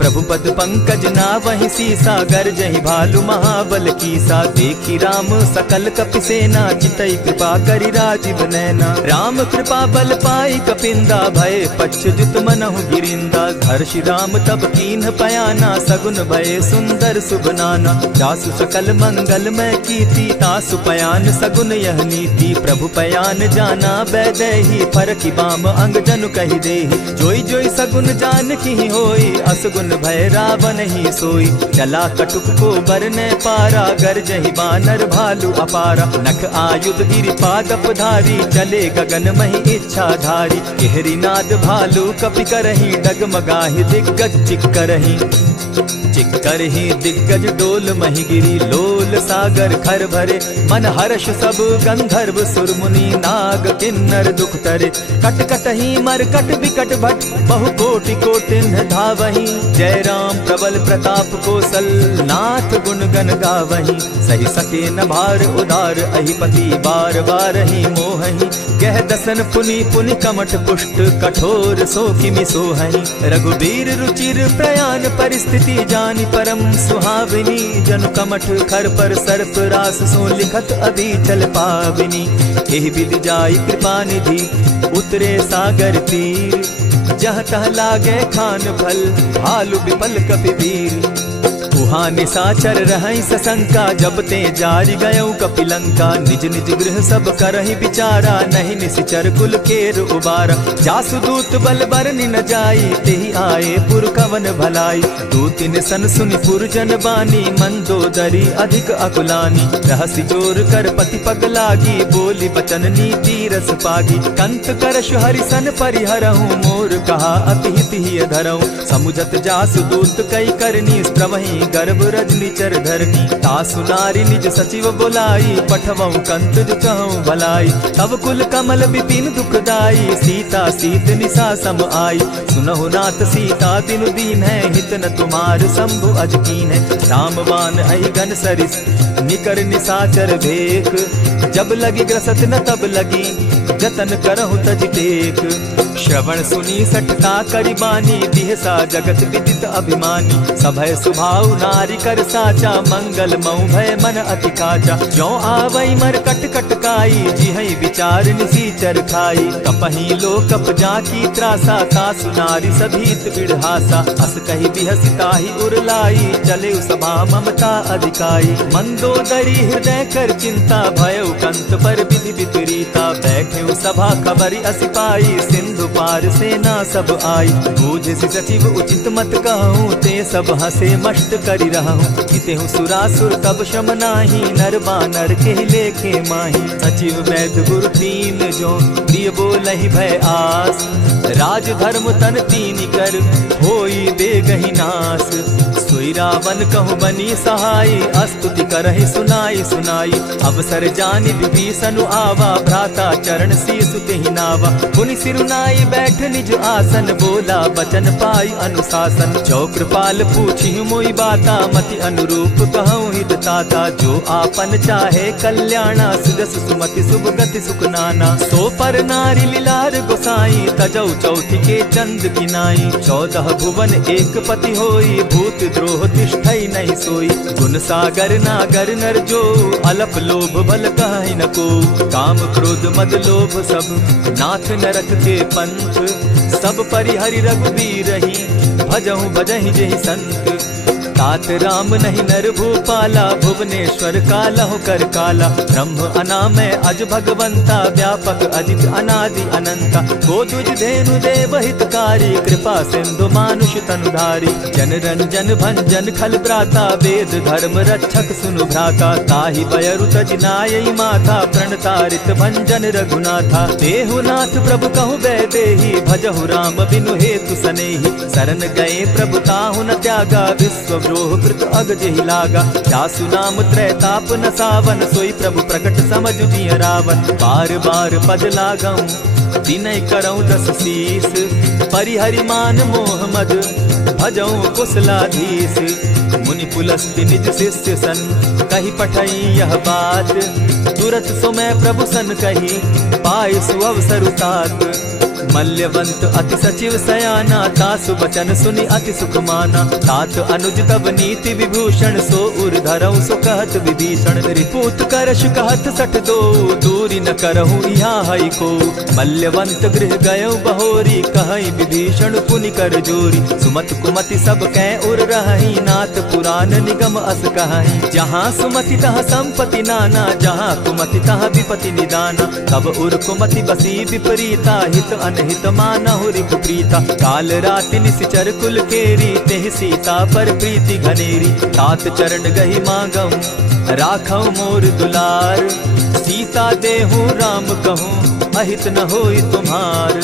प्रभु पद पंकज ना वही सीसा, गर्जहि भालु महाबल कीसा। देखी राम सकल कपि सेना, चितई कृपा करि राजीव नैना। राम कृपा बल पाई कपिंदा, भय पच्युत मनहु गिरिंदा। हर्षि राम तब कीन्ह पयाना, सगुन भय सुंदर शुभ नाना। जासु सकल मंगल मैं कीर्ति, तासु पयान सगुन यह नीति। प्रभु पयान जाना बैदेही, फरकि बाम अंग जनु कहि देहि। जोई जोई सगुन जान की होई, असगुन भय रावण ही सोई। चला कटुक को बरने पारा, गरजहि बानर भालु अपारा। नख आयुध गिरि पादप धारी, चले गगन महि इच्छा धारी। केहरी नाद भालु कपि करहि, डगमगाहि दिग्गज चिक्करहि। चिक्करहि दिग्गज डोल महि गिरी, लोल सागर खर भरे। मन हर्ष सब गंधर्व सुर मुनि, नाग किन्नर दुख तरे। कट कटहि मरकट विकट भट, बहु कोटि कोटिन्ह धावहि। जय राम प्रबल प्रताप कौशल, नाथ गुण गण गावहि। सही सके न भार उदार, अहिपति बार बार ही मोहहि। गह दसन पुनि पुनि कमठ पुष्ट, कठोर सो किमि सोहहि। रघुबीर रुचिर प्रयाण परिस्थिति, जानि परम सुहाविनी। जनु कमठ खर पर सर्प रास, सो लिखत अभी चल पाविनी। एहि विधि जाई कृपा निधि, उतरे सागर तीर। जहाँ तह लागे खान फल, भालु विपल कपि वीर। उहाँ निशाचर रहई सशंका, जब ते जारी गयऊ कपिलंका। निज निज गृह सब करहि विचारा, नहीं निशिचर कुल केर उबारा। जासुदूत बल बरनि न जाई, तेहि आए पुर कवन भलाई। दू तिन सन सुनि पुरजन बानी, मंदोदरी अधिक अकुलानी। रहसि जोर कर पति पग लागी, बोली बचन नीति रस पागी। कंत करश हरिसन परिहरहूँ, मोर कहा अति हित ही धरऊँ। समुझत जासुदूत कई करनी, स्त्रवहि गर्भ रजनी चर धरनी। तासु नारी निज सचिव बोलाई, पठवऊँ कंत जो कहूँ भलाई। तब कुल कमल विपिन दुखदाई, सीता सीत निशा सम आई। सुनहु नाथ सीता तिनु दीन है, हित न तुम्हार शंभु अजकीन है। रामबान अहि घन सरिस, निकर निशाचर भेक। जब लगी ग्रसत न तब लगी, जतन करहु तज टेक। श्रवण सुनी सठता करिबानी, दिहसा जगत विदित अभिमानी। सभय सुभाव नारी कर साचा, मंगल मऊ भय मन अति काचा। जो आवई मर कट कट काई, जिहई विचार निसीचर खाई। कपही लो कप जाकी त्रासा, तासु नारी सभीत बिढ़ासा। अस कही बिहसिता ही उरलाई, चले सभा ममता अधिकाई। मंदोदरी हृदय कर चिंता, भयउ कंत पर विधि विपरीता। बैठे सभा खबरी असी पाई, सिंधु पार सेना सब आई। बूझ सचिव उचित मत कहूँ, ते सब हसे मष्ट करि रहूँ। जितेहु सुरासुर तब शम नाही, नर बानर के लेखे माही। सचिव वैद्य गुरु तीन जो, प्रिय बोलहि भय आस। राज धर्म तन तीन कर, होई देगहि नास। सोई रावण कहु बनी सहाय, अस्तुति करहि सुनाई सुनाई। अवसर जानि विभीषण आवा, भ्राता चरण शीस तेहि नावा। पुनि सिरुनाई बैठ निज आसन, बोला बचन पाई अनुशासन। जो कृपाल पूछी मोई बाता, मति अनुरूप कहूँ हित ताता। जो आपन चाहे कल्याणा, सुजस सुमति शुभ गति सुख नाना। सो पर नारी लीलार गोसाई, तजौ चौथि के चंद किनाई। 14 भुवन एक पति होई, भूत द्रोह तिष्ठई नहीं सोई। गुण सागर नागर नर जो, अलप लोभ बल कहि न को। काम क्रोध मद लोभ सब, नाथ नरक के पंथ। सब परिहरि रघुबीरहि, भजहु भजहि जेहि संत। तात राम नहीं नर भूपाला, भुवनेश्वर कालहु कर काला। ब्रह्म अनामय अज भगवंता, व्यापक अजित अनादि अनंता। गोदुज धेनु देव हितकारी, कृपा सिंधु मानुष तनुधारी। जन रंजन भंजन खल भ्राता, वेद धर्म रक्षक सुनु भ्राता। ताहि बयरु तज नायई माथा, प्रणतारित भंजन रघुनाथा। देहुनाथ प्रभु कहु बैदेहि, भजहु राम बिनु हेतु सनेहि। शरण गए प्रभु ताहु न त्यागा, विश्व द्रोह कृत अग जेहि लागा। जासु नाम त्रैताप न सावन, सोई प्रभु प्रकट समझ जिय रावण। बार बार पद लागऊं, विनय करऊं 10 शीस। परिहरि मान मोह मद, भजऊं कुशलाधीश। मुनि पुलस्ति निज शिष्य सन, कही पठई यह बात। तुरत सो मैं प्रभु सन कही, पाए सुअवसर तात। मल्यवंत अति सचिव सयाना, तासु बचन सुनि अति सुख माना। तात अनुज तब नीति विभूषण, सो उर धरऊं सो कहत विभीषण। रिपुत करश कहत सठ दो, दूरी न करहूँ यहाँ हई को। मल्यवंत गृह गयऊ बहोरी, कहई विभीषण पुनि कर जोरी। सुमत कुमति सब कै उर रहई, नाथ पुराण निगम अस कहई। जहाँ सुमति तहाँ संपत्ति नाना, जहाँ कुमति तहाँ विपति निदाना। तब उर कुमति बसी विपरीता, हित अनहित मानहु रिपु प्रीता। काल राति निशिचर कुल केरी, तेहि सीता पर प्रीति घनेरी। तात चरण गहि मांगऊं, राखऊं मोर दुलार। सीता देहूं राम कहूं, अहित न होई तुम्हार।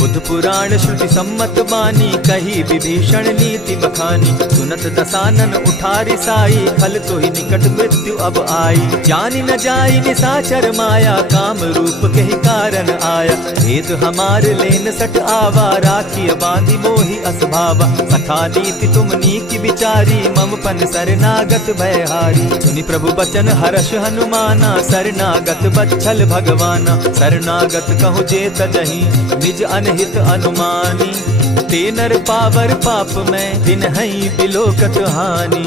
बुद्ध पुराण श्रुति सम्मत बानी, कही विभीषण नीति बखानी। सुनत दसानन उठारी साई, खल तो ही निकट मृत्यु अब आई। जानि न जाई निशाचर माया, काम रूप के ही कारण आया। भेद हमार लेन सट आवा, राखी बांधी मोहि असभावा। सखा नीति तुम नीकी विचारी, मम पन शरणागत भयहारी। सुनि प्रभु बचन हर्ष हनुमाना, शरणागत बच्छल भगवाना। शरणागत कहु जे तजहि, निज अनहित अनुमानी। ते नर पावर पाप में, दिन हई बिलोकत हानि।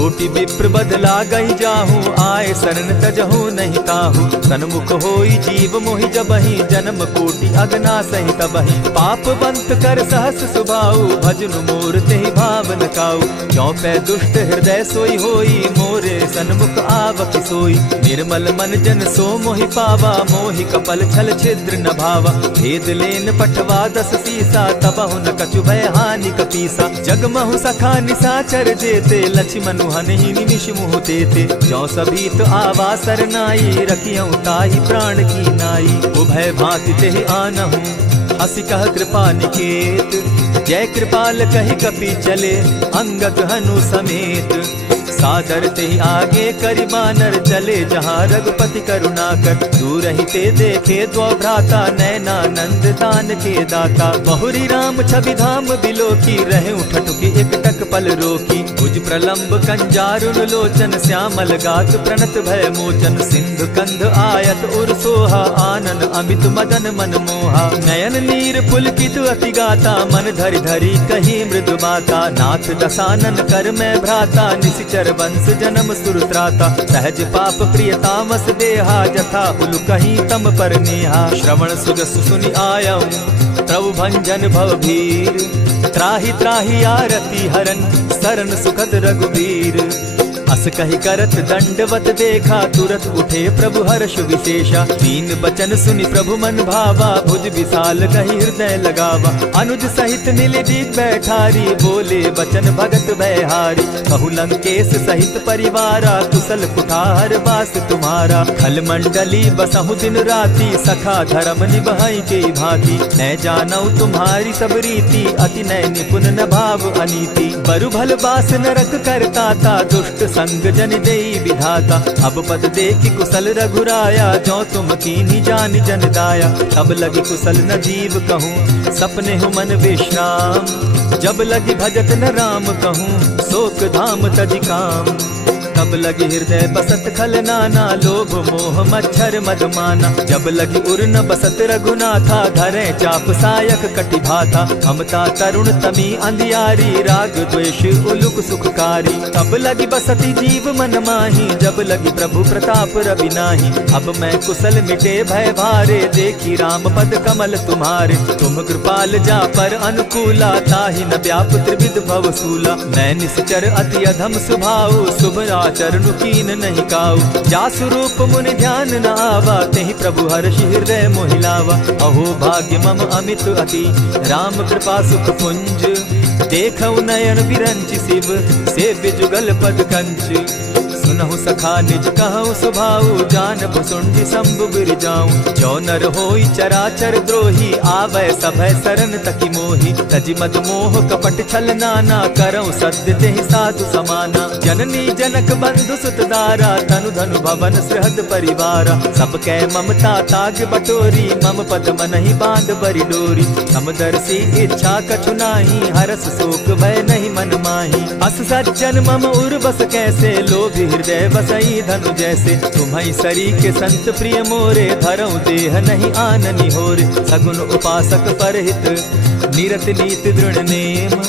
कोटि विप्र बदला गई जाहू, आए शरण तजहू नहीं ताहू। सन्मुख होई जीव मोहि जबहि, जन्म कोटि अगना सही तबहि। पाप बंत कर सहस सुभाऊ, भजनु मोर तेहि भावन काऊ। क्यों पै दुष्ट हृदय सोई होई, मोरे सन्मुख आवक सोई। निर्मल मन जन सो मोहि पावा, मोहि कपल छल छिद्र न भावा। भेद लेन पठवा 10 सीसा, तबहु न कछु भय हानि कपीसा। जगमहु सखा निसाचर जेते, लक्ष्मण हनहि निमिष मुह तेते। जो सभीत आवा सरनाई, रखियऊ ताहि प्राण की नाई। उभय भांति तेहि आनहु, हसी कह कृपा निकेत। जय कृपाल कहि कपि चले, अंगद हनु समेत। सादर ते आगे करि बानर चले, जहाँ रघुपति करुणा कर। दूर ही ते देखे द्वौ भ्राता, नैनानंद दान के दाता। बहुरी राम छवि धाम बिलोकी, रहे ठठुकी एक टक पल रोकी। भुज प्रलंब कंजारुन लोचन, श्यामल गात प्रणत भय मोचन। सिंधु कंध आयत उर सोहा, आनन अमित मदन मन मोहा। नयन नीर पुलकित अति गाता, मन धरि धरि कही मृदु बाता। नाथ दसानन कर मैं भ्राता, निशिचर वंश जन्म सुरत्राता। सहज पाप प्रिय तामस देहा, जथा उलु कहीं तम पर नेहा। श्रवण सुजस सुनि आयऊ, प्रभु भंजन भव भीर। त्राहि त्राहि आरती हरन, सरन सुखद रघुबीर। अस कहि करत दंडवत देखा, तुरत उठे प्रभु हर्ष विशेषा। दीन बचन सुनि प्रभु मन भावा, भुज विशाल कहि हृदय लगावा। अनुज सहित नीलदीप बैठारी, बोले बचन भगत भयहारी। कहु लंकेश सहित परिवारा, कुशल कुठार बास तुम्हारा। खल मंडली बसहु दिन राति, सखा धर्म निभाई के भांति। न जानऊ तुम्हारी सब रीति, अति नय निपुण न भाव अनीति। बरु भल बास नरक करताता, दुष्ट संग जन देई विधाता। अब पद देखि कुशल रघुराया, जो तुम कीन्ही जान जन दाया। तब लगी कुशल न जीव कहूँ, सपने हो मन विश्राम। जब लगी भजत न राम कहूँ, शोक धाम तज काम। तब लगी हृदय बसत खल नाना, लोभ मोह मच्छर मद माना। जब लगी उर न बसत रघुनाथा, धरे चाप सायक कटि भाता। ममता तरुण तमी अंधियारी, राग द्वेष उलुक सुखकारी। तब लगी बसती जीव मन माही, जब लगी प्रभु प्रताप रवि नाही। अब मैं कुशल मिटे भय भारे, देखी राम पद कमल तुम्हारे। तुम कृपाल जा पर अनुकूला, ताहि न व्याप त्रिविध भव सूला। मैं निश्चर अति अधम सुभाऊ, शुभ चरणु कीन नहीं काऊ। जासु रूप मुनि ध्यान न आवा, तेहि प्रभु हर्षि हृदय मोहिलावा। अहो भाग्य मम अमित अति, राम कृपा सुख पुंज। देखऊ नयन विरंचि शिव, सेव्य जुगल पद कंच। सुनहु सखा निज कहूँ सुभाऊ, जान भुसुंडी शंभु गिर जाऊं। जो नर होई चराचर द्रोही, आवे सभय सरन तकी मोही। तजि मद मोह कपट छल नाना, करऊं सत्य तेहि साधु समाना। जननी जनक बंधु सुत दारा, तनु धनु भवन सृहद परिवारा। सब कै ममता ताग बटोरी, मम पद मनहि बांध बरि डोरी। समदर्शी इच्छा कछु नाही, हरस शोक भय नहीं मन माही। अस सज्जन मम उर बस कैसे, लोभी हृदय बसई धनु जैसे। तुम्हारी सरी के संत प्रिय मोरे, धरऊ देह नहीं आननि होरे। सगुन उपासक परहित, निरत नीत दृढ़ नेम।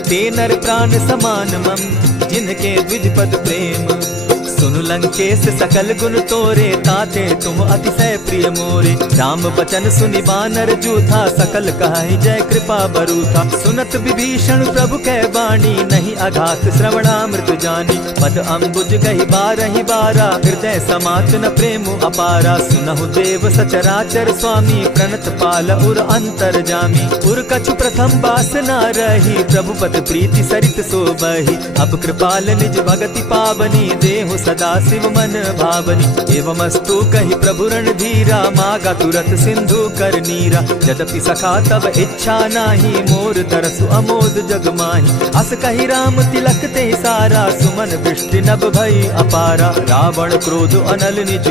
ते नर प्राण समान मम, जिनके द्विज पद प्रेम। सुनु लंकेश सकल गुण तोरे, ताते तुम अतिशय प्रिय मोरे। राम बचन सुनि बानर जूथा, सकल कहाई जय कृपा बरूथा। सुनत विभीषण प्रभु कै बाणी, नहीं अघात श्रवणामृत जानी। पद अम्बुज गहि बारहि बारा, हृदय समात न प्रेम अपारा। सुनहु देव सचराचर स्वामी, प्रणत पाल उर अंतर जामी। उर कछु प्रथम बास न रही, प्रभु पद प्रीति सरित सोबहि। अब कृपाल निज भगति पावनी, देहु सदा शिव मन भावनी। एवमस्तु कहि प्रभु रणधीरा, मागा तुरत सिंधु कर नीरा। यद्यपि सखा तब इच्छा नाही, मोर तरसु अमोद जग माही। अस कहि राम तिलक ते सारा, सुमन वृष्टि नभ भई अपारा। रावण क्रोध अनल निज,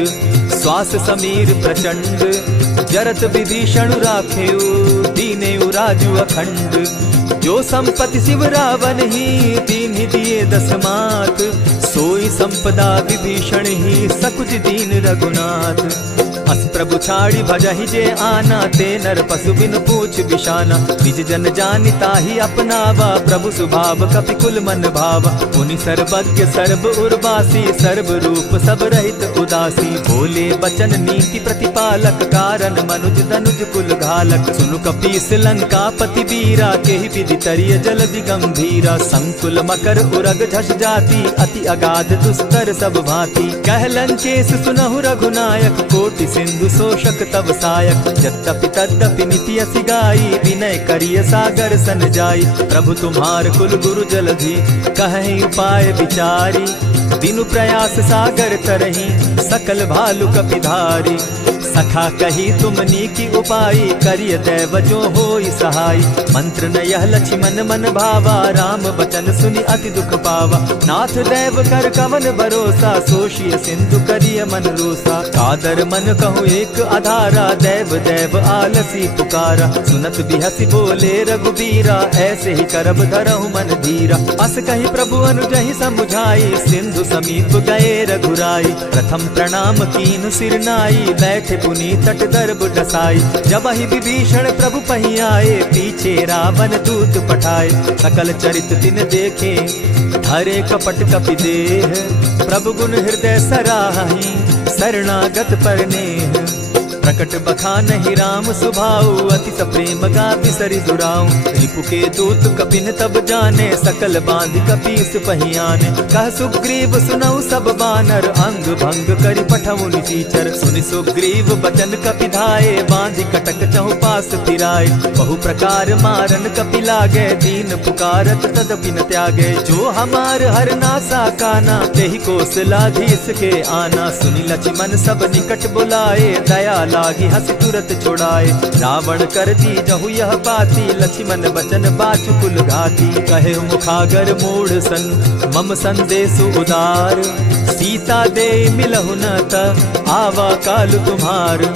श्वास समीर प्रचंड। जरत विभीषण राखेउ, दीनेउ राजु अखंड। जो संपत्ति शिव रावण ही, दीन्हि दिए 10 मात। सोई संपदा विभीषण ही, सकुच दीन रघुनाथ। अस प्रभु छाड़ी भजहि जे आना, ते नर पशु बिन पूछ बिशाना। निज जन जानि ताहि अपनावा, प्रभु स्वभाव कपि कुल मन भावा। पुनि सर्वज्ञ सर्व उर्वासी, सर्व रूप सब रहित उदासी। बोले बचन नीति प्रतिपालक, कारण मनुज धनुज कुल घालक। सुनु कपीस लंकापति वीरा, केहि विधि तरिय जलधि गंभीरा। संकुल मकर उरग झष जाति, अति अगाध दुस्तर सब भांति। कह लंकेश सुनहु रघुनायक, कोटि सिंधु शोषक तब सायक। यद्यपि तद्यपि निति असि गाई, विनय करिय सागर सन जाई। प्रभु तुम्हार कुल गुरु जलधि, कहीं उपाय विचारी। दिनु प्रयास सागर तरही, सकल भालु कपिधारी। सखा कही तुमनी की उपाय, करिय दैव जो होई सहाय। मंत्र न यह लक्ष्मण मन भावा, राम बचन सुनि अति दुख पावा। नाथ दैव कर कवन भरोसा, सोषिय सिंधु करिय मन रोसा। कादर मन कहूँ एक आधारा, दैव दैव आलसी पुकारा। सुनत बिहसी बोले रघुबीरा, ऐसे ही करब धरहु मन धीरा। अस कही प्रभु अनुजहि समुझाई, सिंधु समीप गए रघुराई। प्रथम प्रणाम कीन सिर नाई, बैठे पुनि तट दर्भ डसाई। जब ही विभीषण प्रभु पही आए, पीछे रावण दूत पठाए। सकल चरित तिन देखे, धरे कपट कपि देह। प्रभु गुण हृदय सराहि, शरणागत पर नेह। प्रकट बखानहि राम सुभाऊ, अति सप्रेम गाति सरि दुराऊ। रिपु के दूत कपिन तब जाने, सकल बांधि कपीस पहियाने। कह सुग्रीव सुनऊ सब बानर, अंग भंग करि पठऊ निचीचर। सुनि सुग्रीव बचन कपि धाये, बांधि कटक चहु पास फिराए। बहु प्रकार मारन कपि लागे, दीन पुकारत तदपि न त्यागे। जो हमार हरनासा काना, तेहि कौशलाधीश के आना। सुनि लक्ष्मण सब निकट बुलाए, दया लागी हंस तुरत छुड़ाए। रावण कर दी जहु यह बाती, लक्ष्मण बचन बाचु कुल घाती। कहे मुखागर मूढ़ सन, मम संदेश उदार। सीता दे मिलहु न त, आवा काल तुम्हार।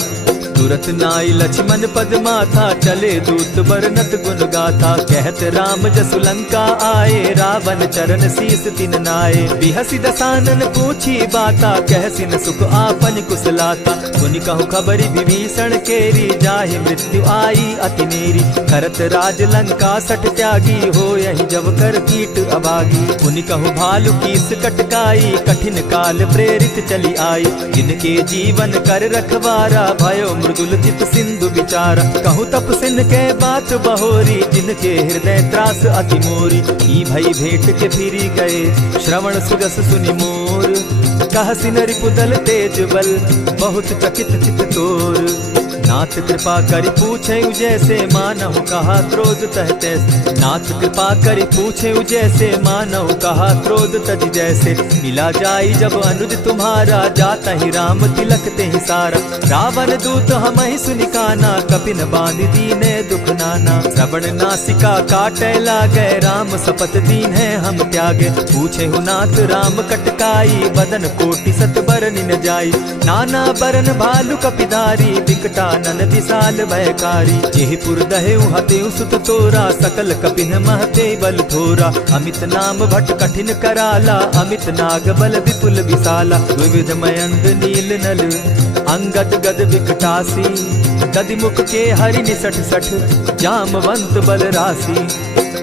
तुरत नाई लक्ष्मण पद माथा, चले दूत बरनत गुण गाथा। कहत राम जसु लंका आए, रावण चरण शीस तिन नाये। बिहसि दसानन पूछी बाता, कहसिन सुख आपन कुशलाता। मुनि कहु खबरि विभीषण केरी, जाहि मृत्यु आई अति नेरी। करत राज लंका सठ त्यागी, हो यही जब कर कीट अभागी। मुनि कहु भालु कीस कटकाई, कठिन काल प्रेरित चली आई। जिनके जीवन कर रखवारा, भयो मृदुल चित सिंधु विचारा। कहु तपसिन के बात बहोरी, जिनके हृदय त्रास अति मोरी। की भई भेंट के फिरी गए, श्रवण सुजस सुनि मोर। कहसिन रिपुदल तेज बल, बहुत चकित चित तोर। नाथ कृपा करि पूछे जैसे, मानहु कहा क्रोध तह तैसे। नाथ कृपा करि पूछे जैसे, मानहु कहा क्रोध तज जैसे। मिला जाई जब अनुज तुम्हारा, जाता ही राम तिलक ते ही सारा। रावण दूत हम ही सुनि काना, कपिन बांधि दीने दुख नाना। श्रवण नासिका काटे लागे, राम सपत दीन है हम त्यागे। पूछे हु नाथ राम कटकाई, बदन कोटि सत बरनि न जाई। नाना बरन भालु कपिधारी, विकटा नन विशाल भयकारी। जेहिपुर दहेउ हतेउ सुत तोरा, सकल कपिन महते बल थोरा। अमित नाम भट कठिन कराला, अमित नाग बल विपुल विशाला। द्विविध मयंद नील नल, अंगद गद विकटासी। दधिमुख के हरि निसठ सठ, जामवंत बल राशि।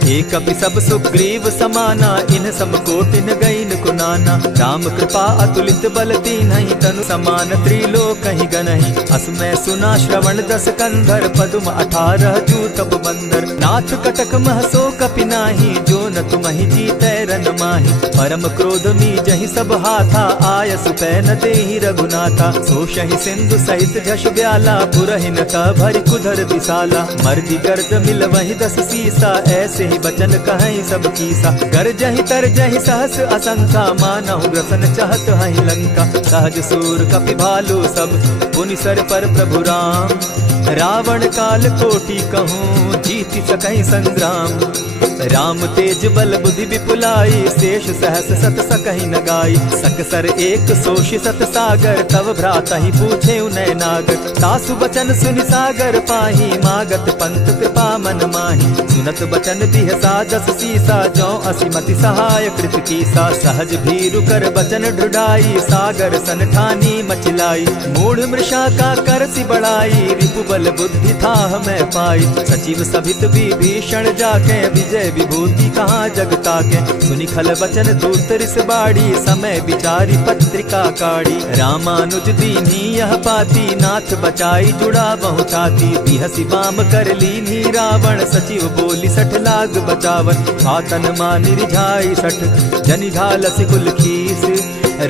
एक कपि सब सुग्रीव समाना, इन सम कोटिन गईन कुनाना। राम कृपा अतुलित बल तीन्हि, तनु समान त्रिलोक ही गनहि। असमय सुना श्रवण दस कंधर, पदुम 18 जूतब बंदर। नाथ कटक महसो कपि नाही, जो न तुमहि जीतै रन माहि। परम क्रोध मीजहि सब हाथा, आयसु पै न देहि रघुनाथा। सोषहि सिंधु सहित झष ब्याला, पुरहिन त भरि कुधर विशाला। मर्दि गर्द मिलवहि 10 सीसा, ऐसे बचन कहीं सब कीसा। गरजहि तरजहि सहस असंख्या, मानहु ग्रसन चाहत हहि लंका। सहज सूर कपि भालु सब, पुनि सर पर प्रभु राम। रावण काल कोटि कहूँ, जीति सकहि संग्राम। राम तेज बल बुद्धि विपुलाई, शेष सहस सत सकहि न गाई। सकसर एक सोषि सत सागर, तव भ्राता ही पूछे उनय नागर। सासु बचन सुनि सागर पाही, मागत पंत कृपा मन माही। सुनत बचन बिहसा दस सीसा, जो असीमति सहाय कृत कीसा। सहज भीरु कर बचन ढुढ़ाई, सागर सन ठानी मचिलाई। मूढ़ मृषा का कर सी बढ़ाई, रिपु बल बुद्धि थाह मैं पाई। सचिव सभित विभीषण जाके, विजय विभूति कहाँ जगता के। सुनि खल बचन दूत रिस बाड़ी, समय विचारी पत्रिका काढ़ी। रामानुज दीनी यह पाती, नाथ बचाई जुड़ा बहु छाती। बिहसी बाम कर लीनी रावण, सचिव बोली सठ लाग बचावन। आतन मानि रिझाई सठ, जनि ढालसी कुल खीस।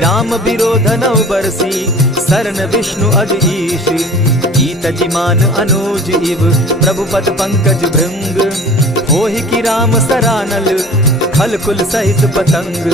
राम विरोध नौ बरसी, सरन विष्णु अज ईश। कीत जिमान अनुज इव, प्रभु पद पंकज भृंग। होहि की राम सरानल, खल कुल सहित पतंग।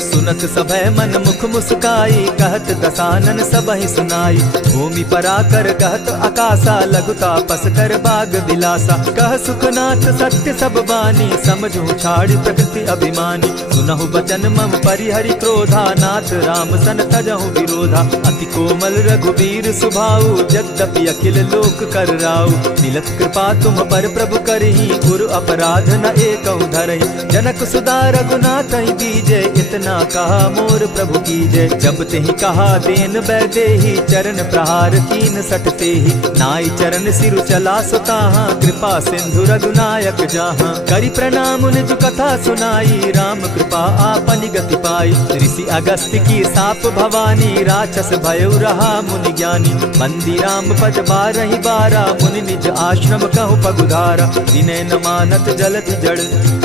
सुनत सभय मन मुख मुस्काई, कहत दसानन सबहि सुनाई। भूमि पराकर कहत आकाशा, लघुता पस कर बाग बिलासा। कह सुखनाथ सत्य सब बानी, समझू छाड़ प्रकृति अभिमानी। सुनहु बचन मम परिहरि क्रोधा, नाथ राम सन तजहु विरोधा। अति कोमल रघुबीर सुभाऊ, यद्यपि अखिल लोक कर राऊ। मिलत कृपा तुम पर प्रभु करही, गुरु अपराध न एकहु धरहि। जनक सुदा रघुनाथ दीजे, इतना कहा मोर प्रभु कीजय। जब तेहि कहा देन बैदेही, चरण प्रहार कीन सटते ही। नाई चरण सिरु चला सुताहा, कृपा सिंधु रघुनायक जाहा। करि प्रणाम निज कथा सुनाई, राम कृपा आपनि गति पाई। ऋषि अगस्त की साप भवानी, राक्षस भयउ रहा मुनि ज्ञानी। बंदी राम पद बारहि बारा, मुनि निज आश्रम कहु पगुधारा। विनय न मानत जलधि जड़,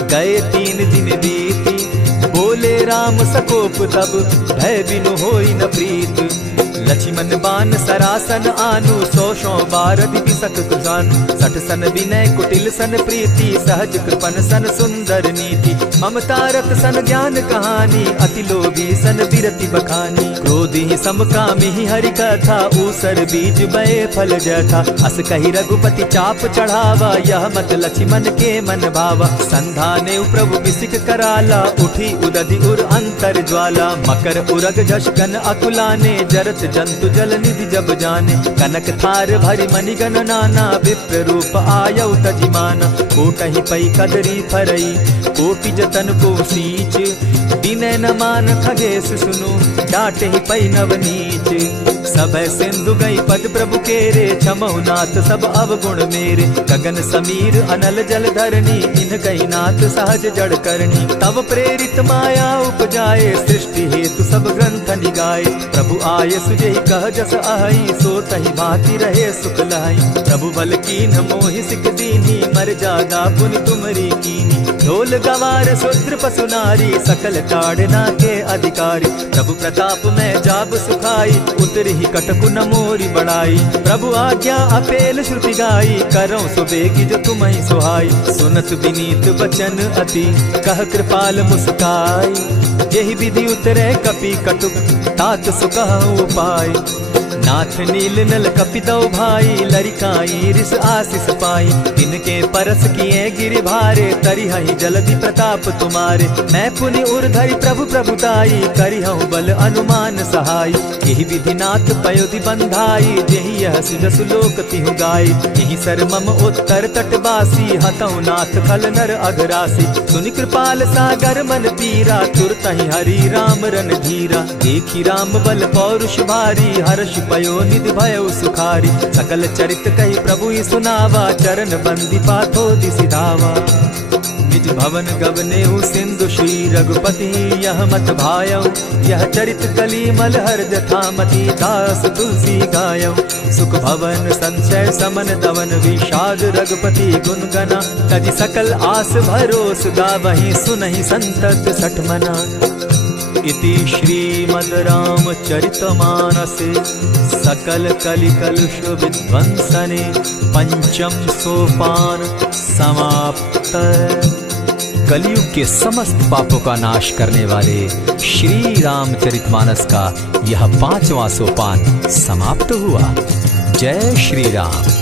गए 3 दिन बीती। बोले राम सकोप तब, भय बिनु होई न प्रीत। लक्ष्मण बान सरासन आनु, 100 बारदि बिसक कुजानु। 60 सन विनय कुटिल सन प्रीति, सहज कृपन सन सुंदर नीति। ममता रत सन ज्ञान कहानी, अति लोभी सन बिरति बखानी। क्रोधि समकामि हरि कथा, ऊसर बीज बये फल जथा। अस कहि रघुपति चाप चढ़ावा, यह मत लक्ष्मण के मन भावा। संधाने प्रभु बिसिक कराला, उठी उदधि उर अंतर ज्वाला। मकर उरग जश गन अकुलाने, जरत जंतु जल निधि जब जाने। कनक थार भरि मणिगण नाना, विप्र रूप आयउ तजिमाना। कोटहि पै कदरी फरई, कोटि जतन को सींच। विनय न मान खगेश सुनु, डांटहि पै नवनीच। सभय सिंधु गई पद प्रभु केरे, छमहु नाथ सब अवगुण मेरे। गगन समीर अनल जल धरनी, इन गई नाथ सहज जड़ करनी। तब प्रेरित माया उपजाए, सृष्टि हेतु सब ग्रंथ निगाए। प्रभु आये सुजेहि कह जस अहई, सो तहि भांति रहे सुख लहई। प्रभु बल कीन्ह मोहि सिख दीनी, मर जागा पुनि तुमरी कीनी। ढोल गवार शूद्र पशु नारी, सकल ताड़ना के अधिकारी। प्रभु प्रताप में जाब सुखाई, उतरहि कटकु न मोरी बड़ाई। प्रभु आज्ञा अपेल श्रुति गाई, करौ सो बेगी जो तुम्हि सुहाई। सुनत विनीत बचन अति, कह कृपाल मुस्काई। जेहि विधि उतरे कपि कटुक, तात सो कहु उपाय। नाथ नील नल कपितौ भाई, लरिकाई रिस आशीष पाई। तिनके परस किए गिरि भारे, तरिहहि जलधि प्रताप तुम्हारे। मैं पुनि उर्धरि प्रभु प्रभुताई, करिहउ बल अनुमान सहाय। यही विधि नाथ पयोधि बंधाई, जेहि यह सुजसु लोक तिहु गाई। यही सर मम उत्तर तटवासी, हतौ नाथ खल नर अघरासी। सुनि कृपाल सागर मन पीरा, तुरतहि हरि राम रन धीरा। देखी राम बल पौरुष भारी, हर्ष पयो निधि भयउ सुखारी। सकल चरित कही प्रभु सुनावा, चरण बंदी पाथो दिसि धावा। निज भवन गवनेउ सिंधु श्री रघुपति, यह मत भायउ। यह चरित कली मल हर जथामति, दास तुलसी गायउ। सुख भवन संशय समन दवन, विषाद रघुपति गुण गना। तजि सकल आस भरोस, गावहि सुनहि संतत सठ मना। इति श्रीमद् रामचरितमानसे, सकल कलिकलुष विध्वंसने। पंचम सोपान समाप्त। कलयुग के समस्त पापों का नाश करने वाले श्री रामचरितमानस का यह 5वां सोपान समाप्त हुआ। जय श्री राम।